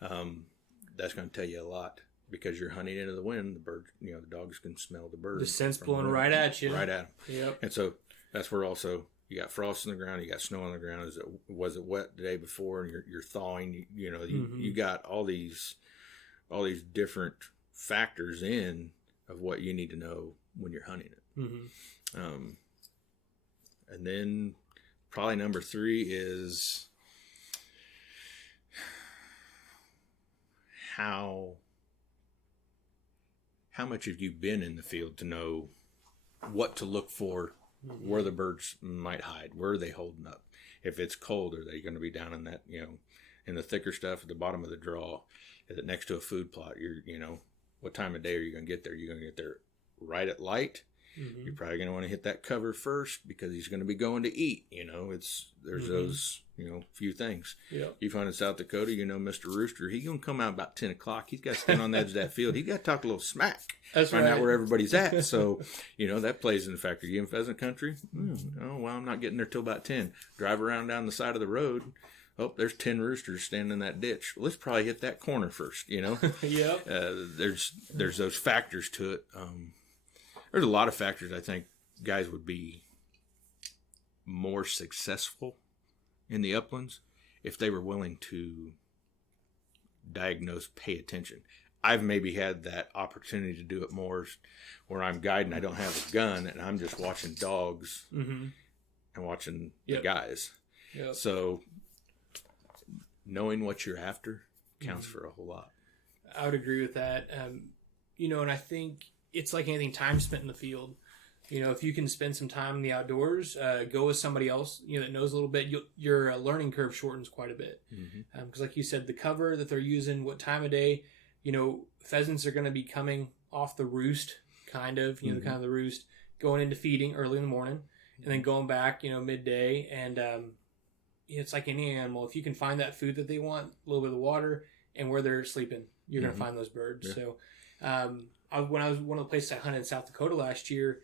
that's going to tell you a lot, because you're hunting into the wind. The bird, the dogs can smell the bird. The scent's blowing right at you. Right at them. Yep. And so that's where also you got frost on the ground, you got snow on the ground. Was it wet the day before, and you're thawing? You got all these different factors in of what you need to know when you're hunting it. And then probably number 3 is how much have you been in the field to know what to look for, where the birds might hide, where are they holding up? If it's cold, are they going to be down in that, in the thicker stuff at the bottom of the draw? Is it next to a food plot? What time of day are you going to get there? You're going to get there right at light. You're probably going to want to hit that cover first, because he's going to be going to eat. There's those, few things. Yep. You find in South Dakota, Mr. Rooster, he's going to come out about 10 o'clock. He's got to stand on the edge of that field. He's got to talk a little smack. That's find right. out where everybody's at. So, that plays in the factor. You in pheasant country? Oh, well, I'm not getting there till about 10. Drive around down the side of the road. Oh, there's 10 roosters standing in that ditch. Well, let's probably hit that corner first, Yep. There's those factors to it. There's a lot of factors. I think guys would be more successful in the uplands if they were willing to diagnose, pay attention. I've maybe had that opportunity to do it more where I'm guiding. I don't have a gun, and I'm just watching dogs and watching the guys. Yep. So knowing what you're after counts for a whole lot. I would agree with that. And I think it's like anything, time spent in the field. If you can spend some time in the outdoors, go with somebody else, that knows a little bit, your learning curve shortens quite a bit. Because like you said, the cover that they're using, what time of day, pheasants are going to be coming off the roost, kind of the roost, going into feeding early in the morning, and then going back, midday. And it's like any animal. If you can find that food that they want, a little bit of water, and where they're sleeping, you're going to find those birds. Yeah. So when I was one of the places I hunted in South Dakota last year,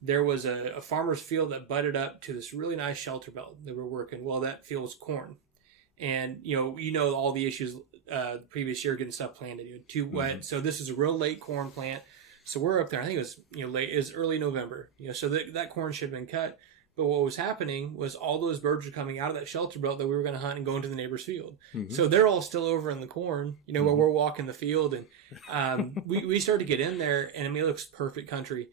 there was a farmer's field that butted up to this really nice shelter belt that we're working. Well, that field was corn. And, all the issues the previous year getting stuff planted, too wet. So this is a real late corn plant. So we're up there. I think it was, late. It was early November. So that corn should have been cut. But what was happening was all those birds were coming out of that shelter belt that we were going to hunt and go into the neighbor's field. So they're all still over in the corn, where we're walking the field. And we started to get in there, and it looks perfect country.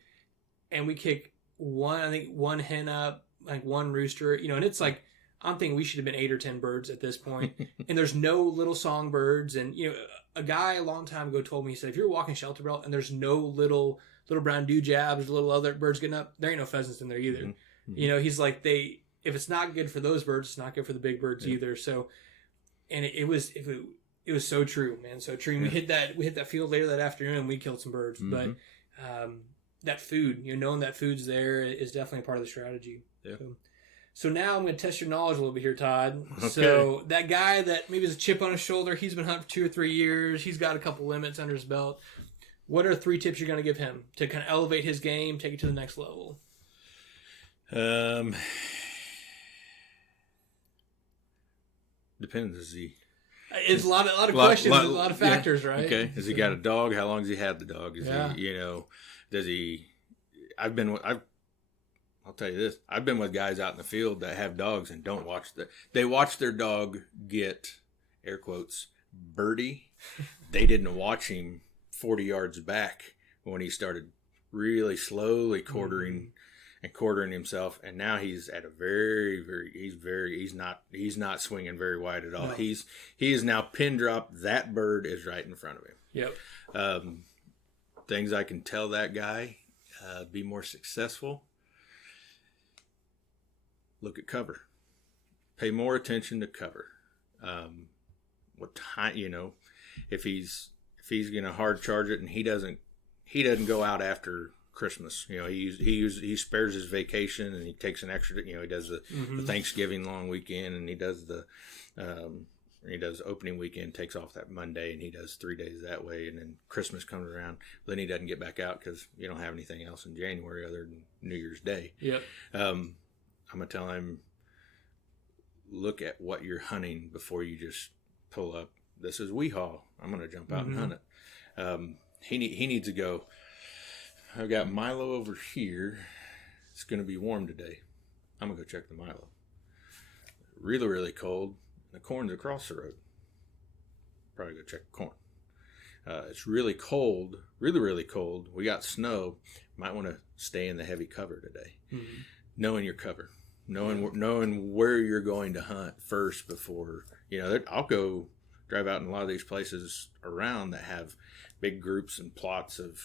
And we kick one hen up, like one rooster, and it's like, I'm thinking we should have been 8 or 10 birds at this point. And there's no little songbirds. And, a guy a long time ago told me, he said, if you're walking shelter belt and there's no little brown dewjabs, little other birds getting up, there ain't no pheasants in there either. He's like, if it's not good for those birds, it's not good for the big birds either. So, and it was so true, man. So true. We hit that field later that afternoon and we killed some birds. But, that food, knowing that food's there is definitely part of the strategy. Yeah. So now I'm going to test your knowledge a little bit here, Todd. Okay. So that guy that maybe has a chip on his shoulder, he's been hunting for 2 or 3 years. He's got a couple limits under his belt. What are 3 tips you're going to give him to kind of elevate his game, take it to the next level? Depends. Is he? It's a lot of questions, a lot of factors, right? Okay. Has he got a dog? How long has he had the dog? Is he? Does he? I'll tell you this. I've been with guys out in the field that have dogs and don't watch they watch their dog get, air quotes, birdie. They didn't watch him 40 yards back when he started really slowly quartering himself, and now he's at a he's not swinging very wide at all. No. He is now pin drop. That bird is right in front of him. Yep. things I can tell that guy be more successful. Look at cover. Pay more attention to cover. What time, if he's going to hard charge it and he doesn't go out after Christmas. He spares his vacation and he takes an extra. He does the Thanksgiving long weekend, and he does opening weekend, takes off that Monday, and he does 3 days that way, and then Christmas comes around. Then he doesn't get back out because you don't have anything else in January other than New Year's Day. Yep. I'm gonna tell him, look at what you're hunting before you just pull up. This is Weehaw. I'm gonna jump out and hunt it. He needs to go. I've got Milo over here. It's going to be warm today. I'm going to go check the Milo. Really, really cold. The corn's across the road. Probably go check the corn. It's really cold. Really, really cold. We got snow. Might want to stay in the heavy cover today. Knowing your cover. Knowing where you're going to hunt first before. I'll go drive out in a lot of these places around that have big groups and plots of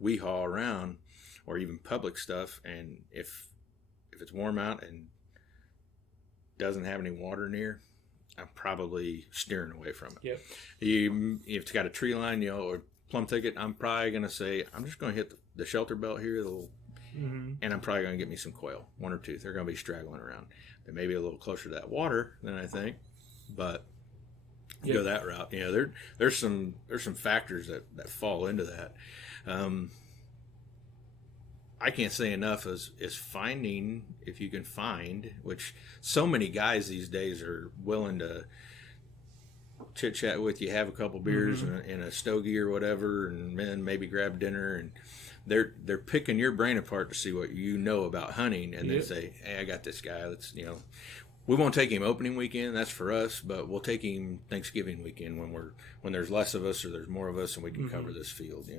weehaw around, or even public stuff, and if it's warm out and doesn't have any water near, I'm probably steering away from it. If it's got a tree line, or plum thicket, I'm probably going to say, I'm just going to hit the shelter belt here, and I'm probably going to get me some quail, one or two. They're going to be straggling around. They may be a little closer to that water than I think, but go that route. There's some factors that fall into that. I can't say enough is finding, if you can find, which so many guys these days are willing to chit chat with you, have a couple beers and a stogie or whatever, and then maybe grab dinner, and they're picking your brain apart to see what you know about hunting, and then say, hey, I got this guy. Let's we won't take him opening weekend, that's for us, but we'll take him Thanksgiving weekend when there's less of us or there's more of us and we can cover this field.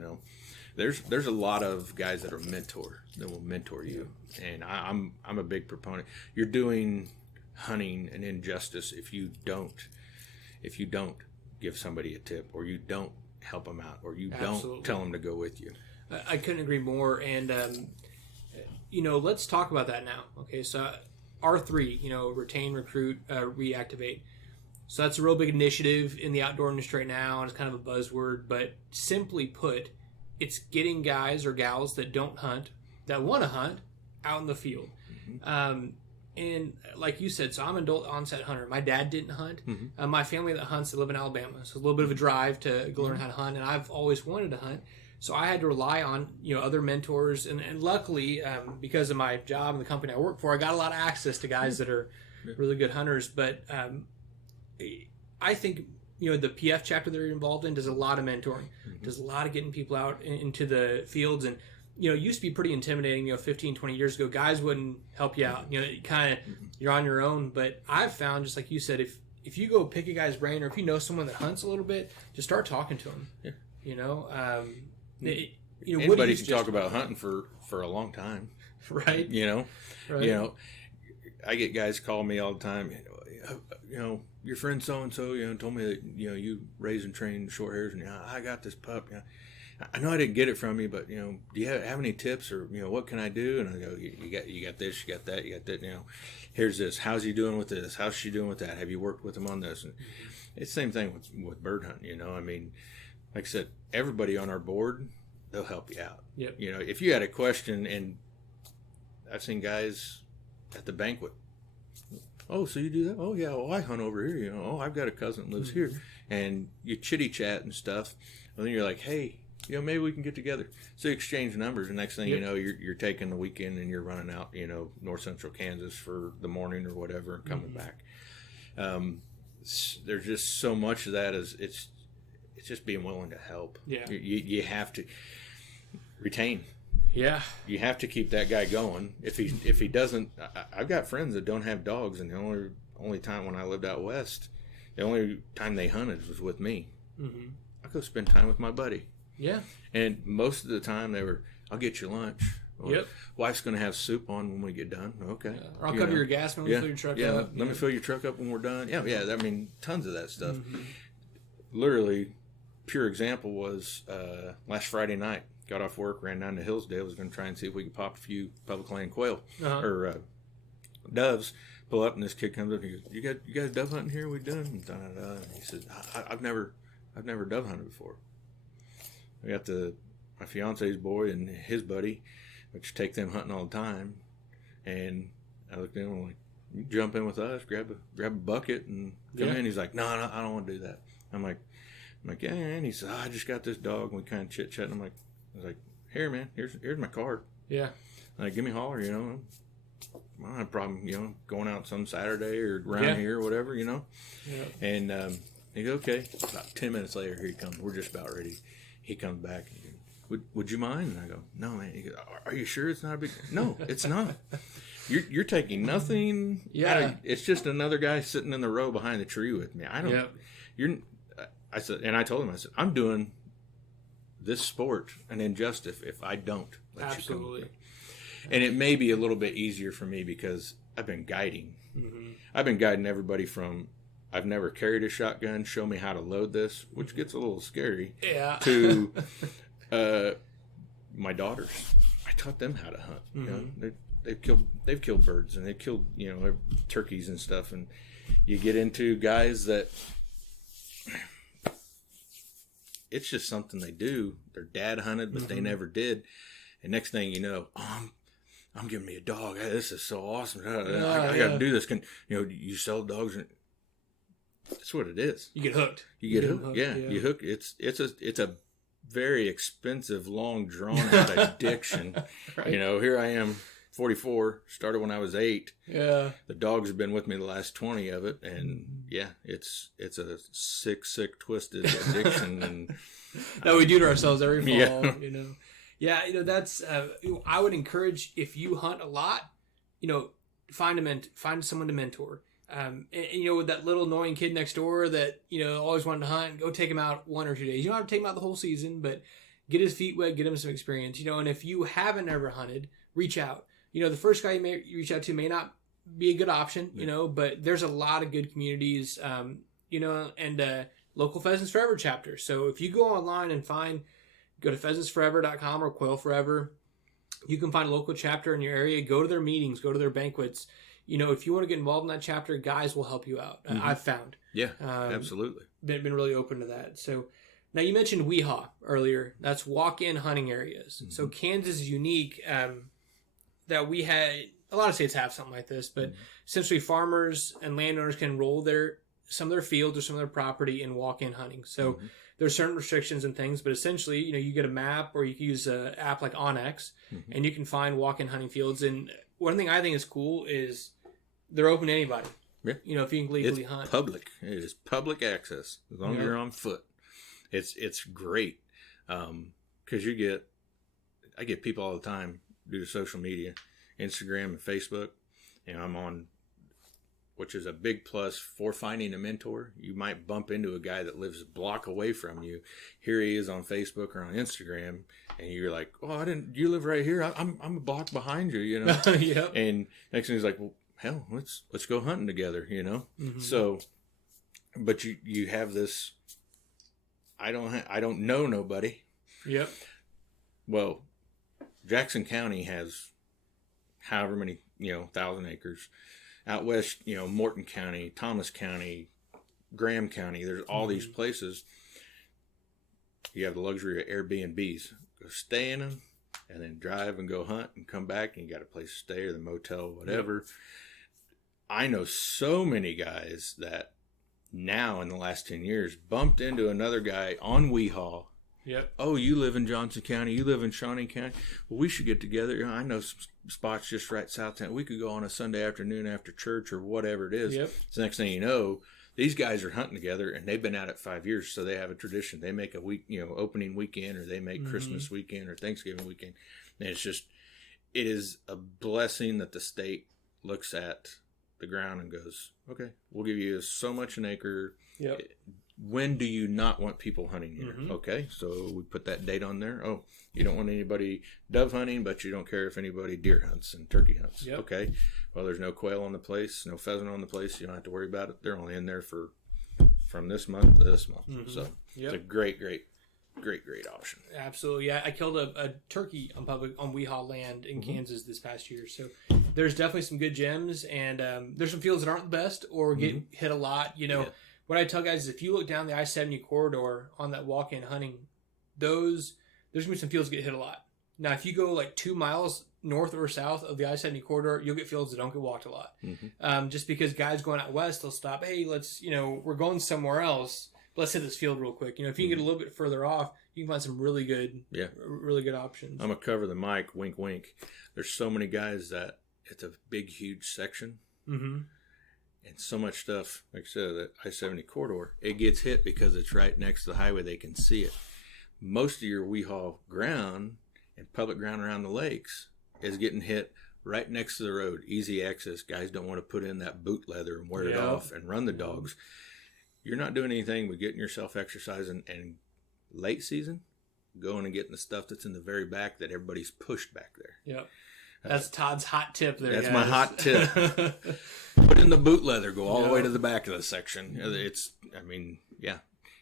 There's a lot of guys that will mentor you, and I'm a big proponent. You're doing hunting an injustice if you don't give somebody a tip, or you don't help them out, or you don't tell them to go with you. I couldn't agree more, and let's talk about that now. Okay, so R3, retain, recruit, reactivate. So that's a real big initiative in the outdoor industry right now, and it's kind of a buzzword, but simply put, it's getting guys or gals that don't hunt, that want to hunt, out in the field. And like you said, so I'm an adult onset hunter. My dad didn't hunt. My family that hunts, they live in Alabama, so a little bit of a drive to go learn how to hunt, and I've always wanted to hunt. So I had to rely on other mentors, and luckily because of my job and the company I work for, I got a lot of access to guys that are really good hunters. But I think the PF chapter that you're involved in does a lot of mentoring, does a lot of getting people out into the fields, and it used to be pretty intimidating. 15, 20 years ago, guys wouldn't help you out. You're on your own. But I've found, just like you said, if you go pick a guy's brain, or if you know someone that hunts a little bit, just start talking to them. Anybody can talk about hunting for a long time, right? Right. I get guys call me all the time. Your friend so and so, told me that you raise and train short hairs, and I got this pup. I know I didn't get it from you, but do you have any tips, or what can I do? And I go, you got this, you got that, you got that. Here's this. How's he doing with this? How's she doing with that? Have you worked with him on this? And it's the same thing with bird hunting. I mean, like I said, everybody on our board, they'll help you out. Yep. If you had a question, and I've seen guys at the banquet, oh, so you do that? Oh, yeah, well, I hunt over here. Oh, I've got a cousin that lives here. And you chitty chat and stuff. And then you're like, hey, maybe we can get together. So you exchange numbers, and next thing you know, you're taking the weekend and you're running out, north central Kansas for the morning or whatever, and coming back. There's just so much of that. It's just being willing to help. Yeah. You have to retain. Yeah. You have to keep that guy going. If he doesn't, I've got friends that don't have dogs, and the only time when I lived out west, the only time they hunted was with me. I go spend time with my buddy. Yeah. And most of the time they were, I'll get you lunch. Yep. Wife's going to have soup on when we get done. Okay. Yeah. Or I'll cover your gas when we fill your truck up. Let me fill your truck up when we're done. Yeah. I mean, tons of that stuff. Literally, pure example was last Friday night. Got off work, ran down to Hillsdale. Was going to try and see if we could pop a few public land quail or doves. Pull up, and this kid comes up and he goes, "You guys dove hunting here? We done?" And he says, "I've never dove hunted before." I got my fiance's boy and his buddy, which take them hunting all the time, and I looked at him and I'm like, "You jump in with us, grab a bucket and come in." He's like, "No, I don't want to do that." I'm like, "Yeah." And he said, "I just got this dog." And we kind of chit chat. I was like, "Here, man, here's my card. Yeah. Like, give me a holler, I don't have a problem, going out some Saturday or around here or whatever, Yeah. And he goes, "Okay." About 10 minutes later, here he comes. We're just about ready. He comes back. And he goes, would you mind? And I go, "No, man." He goes, "Are you sure it's not a big?" "No, it's not. You're taking nothing. Yeah. It's just another guy sitting in the row behind the tree with me. I don't. Yep. I said, and I told him, I said, "I'm doing this sport an injustice if I don't let Absolutely. you come." And it may be a little bit easier for me because I've been guiding. Mm-hmm. I've been guiding everybody from I've never carried a shotgun, show me how to load this, which gets a little scary, to my daughters. I taught them how to hunt. Mm-hmm. They've killed birds and they've killed turkeys and stuff, and you get into guys that it's just something they do. Their dad hunted, but they never did. And next thing you know, I'm giving me a dog. Hey, this is so awesome. I got to do this. You sell dogs, and that's what it is. You get hooked. You get hooked. Yeah, you hook. It's a very expensive, long, drawn out addiction. Right. Here I am, 44. Started when I was 8. Yeah. The dogs have been with me the last 20 of it, and it's a sick, twisted addiction, and that we do to ourselves every fall. Yeah, that's. I would encourage, if you hunt a lot, find someone to mentor. And with that little annoying kid next door that always wanted to hunt, go take him out 1 or 2 days. You don't have to take him out the whole season, but get his feet wet, get him some experience. And if you haven't ever hunted, reach out. The first guy you may reach out to may not be a good option, but there's a lot of good communities, and local Pheasants Forever chapter. So if you go online and go to pheasantsforever.com or Quail Forever. You can find a local chapter in your area. Go to their meetings. Go to their banquets. If you want to get involved in that chapter, guys will help you out. Mm-hmm. I've found. Yeah, absolutely. Been really open to that. So now you mentioned WEHA earlier. That's walk-in hunting areas. Mm-hmm. So Kansas is unique that we had. A lot of states have something like this, but essentially farmers and landowners can enroll some of their fields or some of their property in walk-in hunting. So there's certain restrictions and things, but essentially, you get a map, or you can use an app like OnX, and you can find walk-in hunting fields. And one thing I think is cool is they're open to anybody. Yeah. If you can legally hunt. Public. It is public access as long as you're on foot. It's great because I get people all the time due to social media, Instagram and Facebook. I'm on, which is a big plus for finding a mentor. You might bump into a guy that lives a block away from you. Here he is on Facebook or on Instagram, and you're like, "Oh, you live right here? I'm a block behind you, Yep. And next thing he's like, "Well, hell, let's go hunting together, Mm-hmm. So, but you have this. I don't know nobody. Yep. Well, Jackson County has however many 1,000 acres. Out west, Morton County, Thomas County, Graham County, there's all these places. You have the luxury of Airbnbs. Go stay in them, and then drive and go hunt and come back, and you got a place to stay or the motel, whatever. Yep. I know so many guys that now in the last 10 years bumped into another guy on Weehawk. Yep. "Oh, you live in Johnson County. You live in Shawnee County. Well, we should get together. I know some spots just right south town. We could go on a Sunday afternoon after church or whatever it is." Yep. So next thing you know, these guys are hunting together, and they've been at it 5 years, so they have a tradition. They make a week, opening weekend, or they make Christmas weekend or Thanksgiving weekend. And it is a blessing that the state looks at the ground and goes, "Okay, we'll give you so much an acre." Yep. When do you not want people hunting here? Okay, so we put that date on there. Oh, you don't want anybody dove hunting, but you don't care if anybody deer hunts and turkey hunts. Yep. Okay, well, there's no quail on the place, no pheasant on the place. You don't have to worry about it. They're only in there for from this month to this month. Mm-hmm. So yep. it's a great option. Absolutely. Yeah, I killed a turkey on Weehaw land in Kansas this past year. So there's definitely some good gems, and there's some fields that aren't the best or get hit a lot. You know, what I tell guys is if you look down the I-70 corridor on that walk-in hunting, there's going to be some fields that get hit a lot. Now, if you go like 2 miles north or south of the I-70 corridor, you'll get fields that don't get walked a lot. Just because guys going out west, they'll stop, hey, we're going somewhere else. Let's hit this field real quick. You know, if you can get a little bit further off, you can find some really good options. I'm going to cover the mic, wink, wink. There's so many guys that it's a big, huge section. Mm-hmm. And so much stuff, like I said, that I-70 corridor, it gets hit because it's right next to the highway. They can see it. Most of your Weehaw ground and public ground around the lakes is getting hit right next to the road. Easy access. Guys don't want to put in that boot leather and wear it off and run the dogs. You're not doing anything but getting yourself exercising, and late season, going and getting the stuff that's in the very back that everybody's pushed back there. Yep. That's Todd's hot tip there. That's guys. my hot tip. Put in the boot leather, go all the way to the back of the section. Yeah.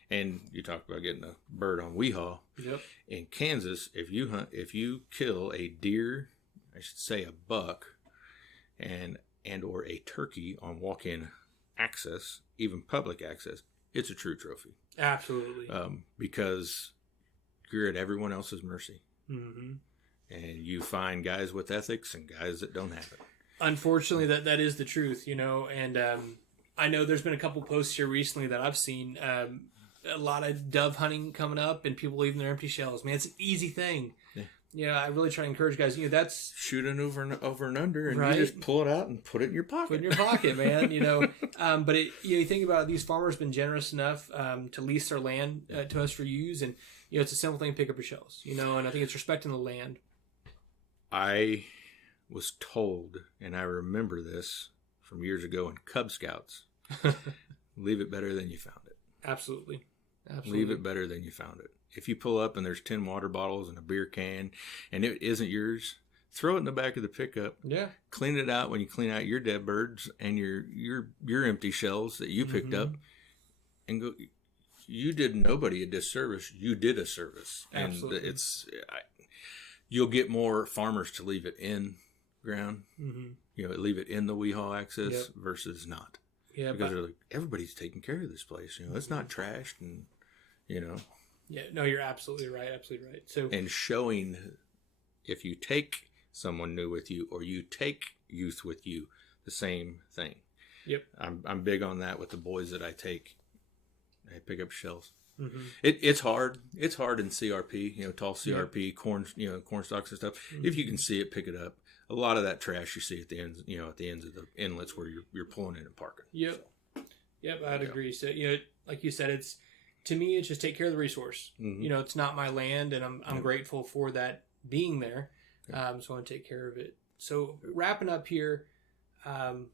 And you talk about getting a bird on Weehaw. Yep. In Kansas, if you kill a deer, I should say a buck, and or a turkey on walk-in access, even public access, it's a true trophy. Absolutely. Because you're at everyone else's mercy. Mm-hmm. And you find guys with ethics and guys that don't have it. Unfortunately, that is the truth, you know. And I know there's been a couple posts here recently that I've seen. A lot of dove hunting coming up and people leaving their empty shells. Man, it's an easy thing. Yeah. You know, I really try to encourage guys. You know, that's shooting over and under, and you just pull it out and put it in your pocket. Put it in your pocket, man. You know, but you think about it, these farmers have been generous enough to lease their land to us for use, and you know, it's a simple thing: pick up your shells. You know, and I think it's respecting the land. I was told, and I remember this from years ago in Cub Scouts: leave it better than you found it. Absolutely. Leave it better than you found it. If you pull up and there's 10 water bottles and a beer can and it isn't yours, throw it in the back of the pickup. Yeah. Clean it out when you clean out your dead birds and your empty shells that you picked up, and go. You did nobody a disservice. You did a service. Absolutely. And you'll get more farmers to leave it in ground. Mm-hmm. You know, leave it in the Weehaw access versus not. Yeah, because they're like, everybody's taking care of this place. You know, it's not trashed, and you know. Yeah, no, you're absolutely right. Absolutely right. So, and showing if you take someone new with you or you take youth with you, the same thing. Yep. I'm big on that with the boys that I take. I pick up shells. Mm-hmm. It's hard. It's hard in CRP. You know, tall CRP, corn. You know, corn stalks and stuff. Mm-hmm. If you can see it, pick it up. A lot of that trash you see at the ends, you know, at the ends of the inlets where you're pulling in and parking. Yep, I'd agree. So, you know, like you said, it's to me, it's just take care of the resource. Mm-hmm. You know, it's not my land, and I'm grateful for that being there. So I want to take care of it. So wrapping up here,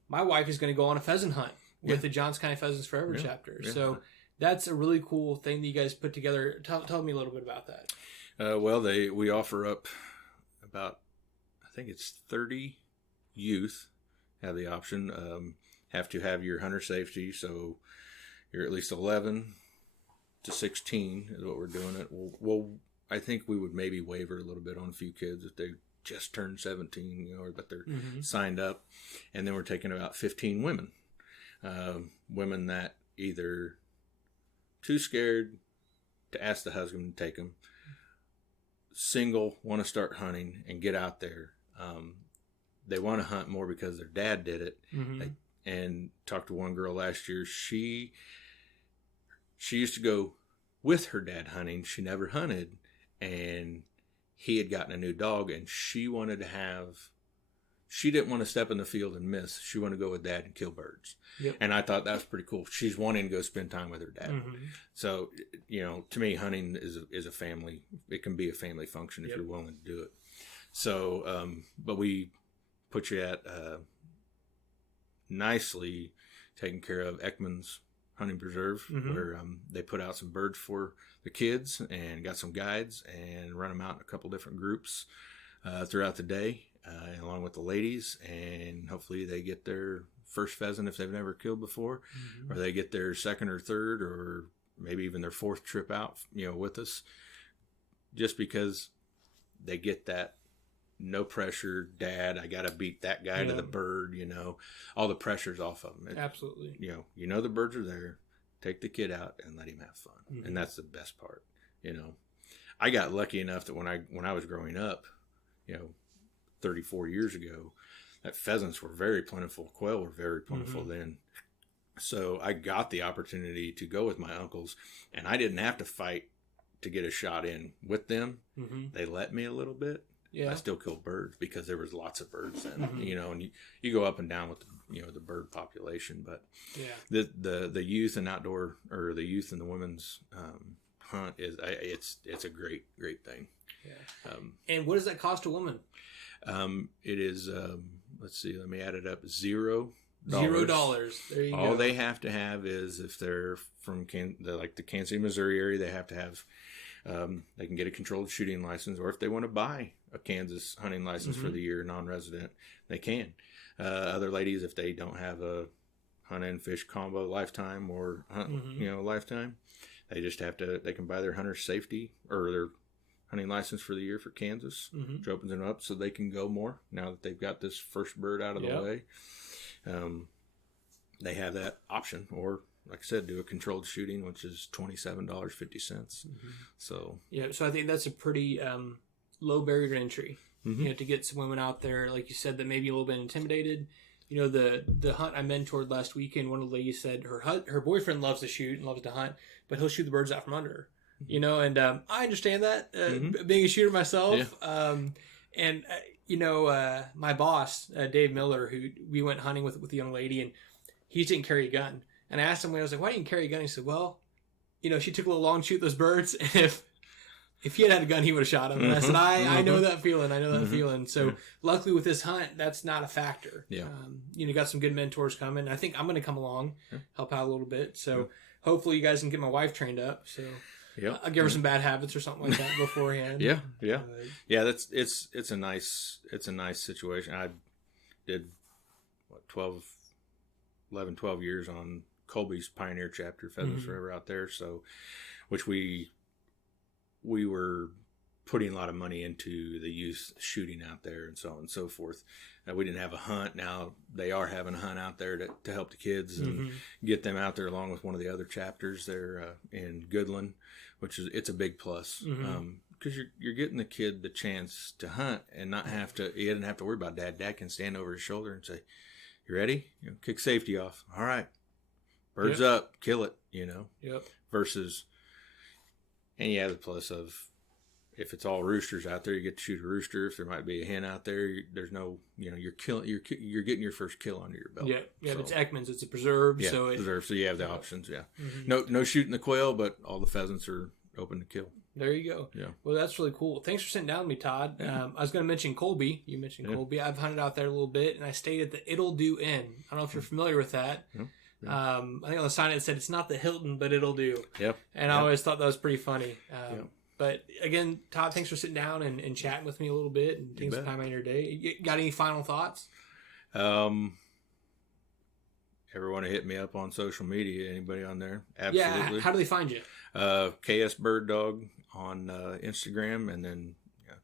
my wife is going to go on a pheasant hunt with the Johns County Pheasants Forever chapter. Yeah. So that's a really cool thing that you guys put together. Tell me a little bit about that. Well, we offer up about, I think it's 30 youth have the option. Have to have your hunter safety, so you're at least 11 to 16 is what we're doing it. Well, I think we would maybe waiver a little bit on a few kids if they just turned 17, you know, but they're signed up. And then we're taking about 15 women. Women that either too scared to ask the husband to take them, single, want to start hunting and get out there. They want to hunt more because their dad did it. Mm-hmm. And talked to one girl last year. She used to go with her dad hunting. She never hunted, and he had gotten a new dog, and she didn't want to step in the field and miss. She wanted to go with dad and kill birds. Yep. And I thought that was pretty cool. She's wanting to go spend time with her dad. Mm-hmm. So, you know, to me, hunting is a family. It can be a family function if you're willing to do it. So, but we put you at nicely taken care of Ekman's Hunting Preserve, where they put out some birds for the kids and got some guides and run them out in a couple different groups throughout the day, along with the ladies, and hopefully they get their first pheasant if they've never killed before, or they get their second or third, or maybe even their fourth trip out, with us, just because they get that no pressure, Dad, I got to beat that guy to the bird, all the pressure's off of them. Absolutely. The birds are there. Take the kid out and let him have fun. And that's the best part. I got lucky enough that when I was growing up, 34 years ago, that pheasants were very plentiful. Quail were very plentiful then. So I got the opportunity to go with my uncles, and I didn't have to fight to get a shot in with them. They let me a little bit. Yeah. I still killed birds because there was lots of birds then, and you go up and down with the bird population, but the youth and outdoor, or the youth and the women's hunt it's a great thing. Yeah. And what does that cost a woman? It is let's see, let me add it up. $0. $0. There you go. All they have to have is, if they're from the Kansas City, Missouri area, they have to have they can get a controlled shooting license, or if they want to buy a Kansas hunting license for the year, non-resident, they can. Other ladies, if they don't have a hunt and fish combo lifetime or hunt, lifetime, they just have to. They can buy their hunter's safety or their hunting license for the year for Kansas, which opens them up so they can go more now that they've got this first bird out of the way. They have that option, or like I said, do a controlled shooting, which is $27.50. So I think that's a pretty low barrier to entry. To get some women out there, like you said, that may be a little bit intimidated. The hunt I mentored last weekend, one of the ladies said her boyfriend loves to shoot and loves to hunt, but he'll shoot the birds out from under her. And I understand that, being a shooter myself. Yeah. My boss, Dave Miller, who we went hunting with the young lady, and he didn't carry a gun. And I asked him when I was like, "Why didn't you carry a gun?" He said, "Well, she took a little long to shoot those birds, and if he had a gun, he would have shot him." And I said, I know that feeling. I know that feeling. So luckily with this hunt, that's not a factor. Yeah. Got some good mentors coming. I think I'm going to come along, help out a little bit. So hopefully you guys can get my wife trained up. So I'll give her some bad habits or something like that beforehand. Yeah. It's a nice situation. I did 12 years on Colby's Pioneer chapter, Pheasants Forever out there. So, which we were putting a lot of money into the youth shooting out there and so on and so forth. We didn't have a hunt. Now they are having a hunt out there to help the kids and get them out there, along with one of the other chapters there in Goodland, it's a big plus. Because you're getting the kid the chance to hunt and he didn't have to worry about Dad. Dad can stand over his shoulder and say, "You ready? Kick safety off. All right. Birds up. Kill it." Versus, and you have the plus of, if it's all roosters out there, you get to shoot a rooster. If there might be a hen out there, there's no, you're getting your first kill under your belt. Yeah. So, it's Ekman's. It's a preserve. Yeah, preserve. So you have the options. Yeah. No shooting the quail, but all the pheasants are open to kill. There you go. Yeah. Well, that's really cool. Thanks for sitting down with me, Todd. Yeah. I was going to mention Colby. You mentioned Colby. I've hunted out there a little bit, and I stayed at the It'll Do Inn. I don't know if you're familiar with that. Yeah. I think on the sign it said it's not the Hilton, but it'll do. Yep. And I always thought that was pretty funny. But again, Todd, thanks for sitting down and chatting with me a little bit and taking some time out of your day. You got any final thoughts? Ever want to hit me up on social media? Anybody on there? Absolutely. Yeah. How do they find you? KS Bird Dog on Instagram, and then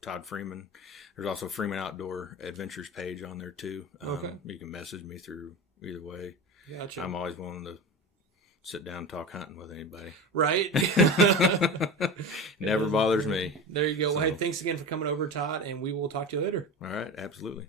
Todd Freeman. There's also Freeman Outdoor Adventures page on there too. You can message me through either way. Gotcha. I'm always willing to sit down and talk hunting with anybody. Right? Never bothers me. There you go. So, well, hey, thanks again for coming over, Todd, and we will talk to you later. All right, absolutely.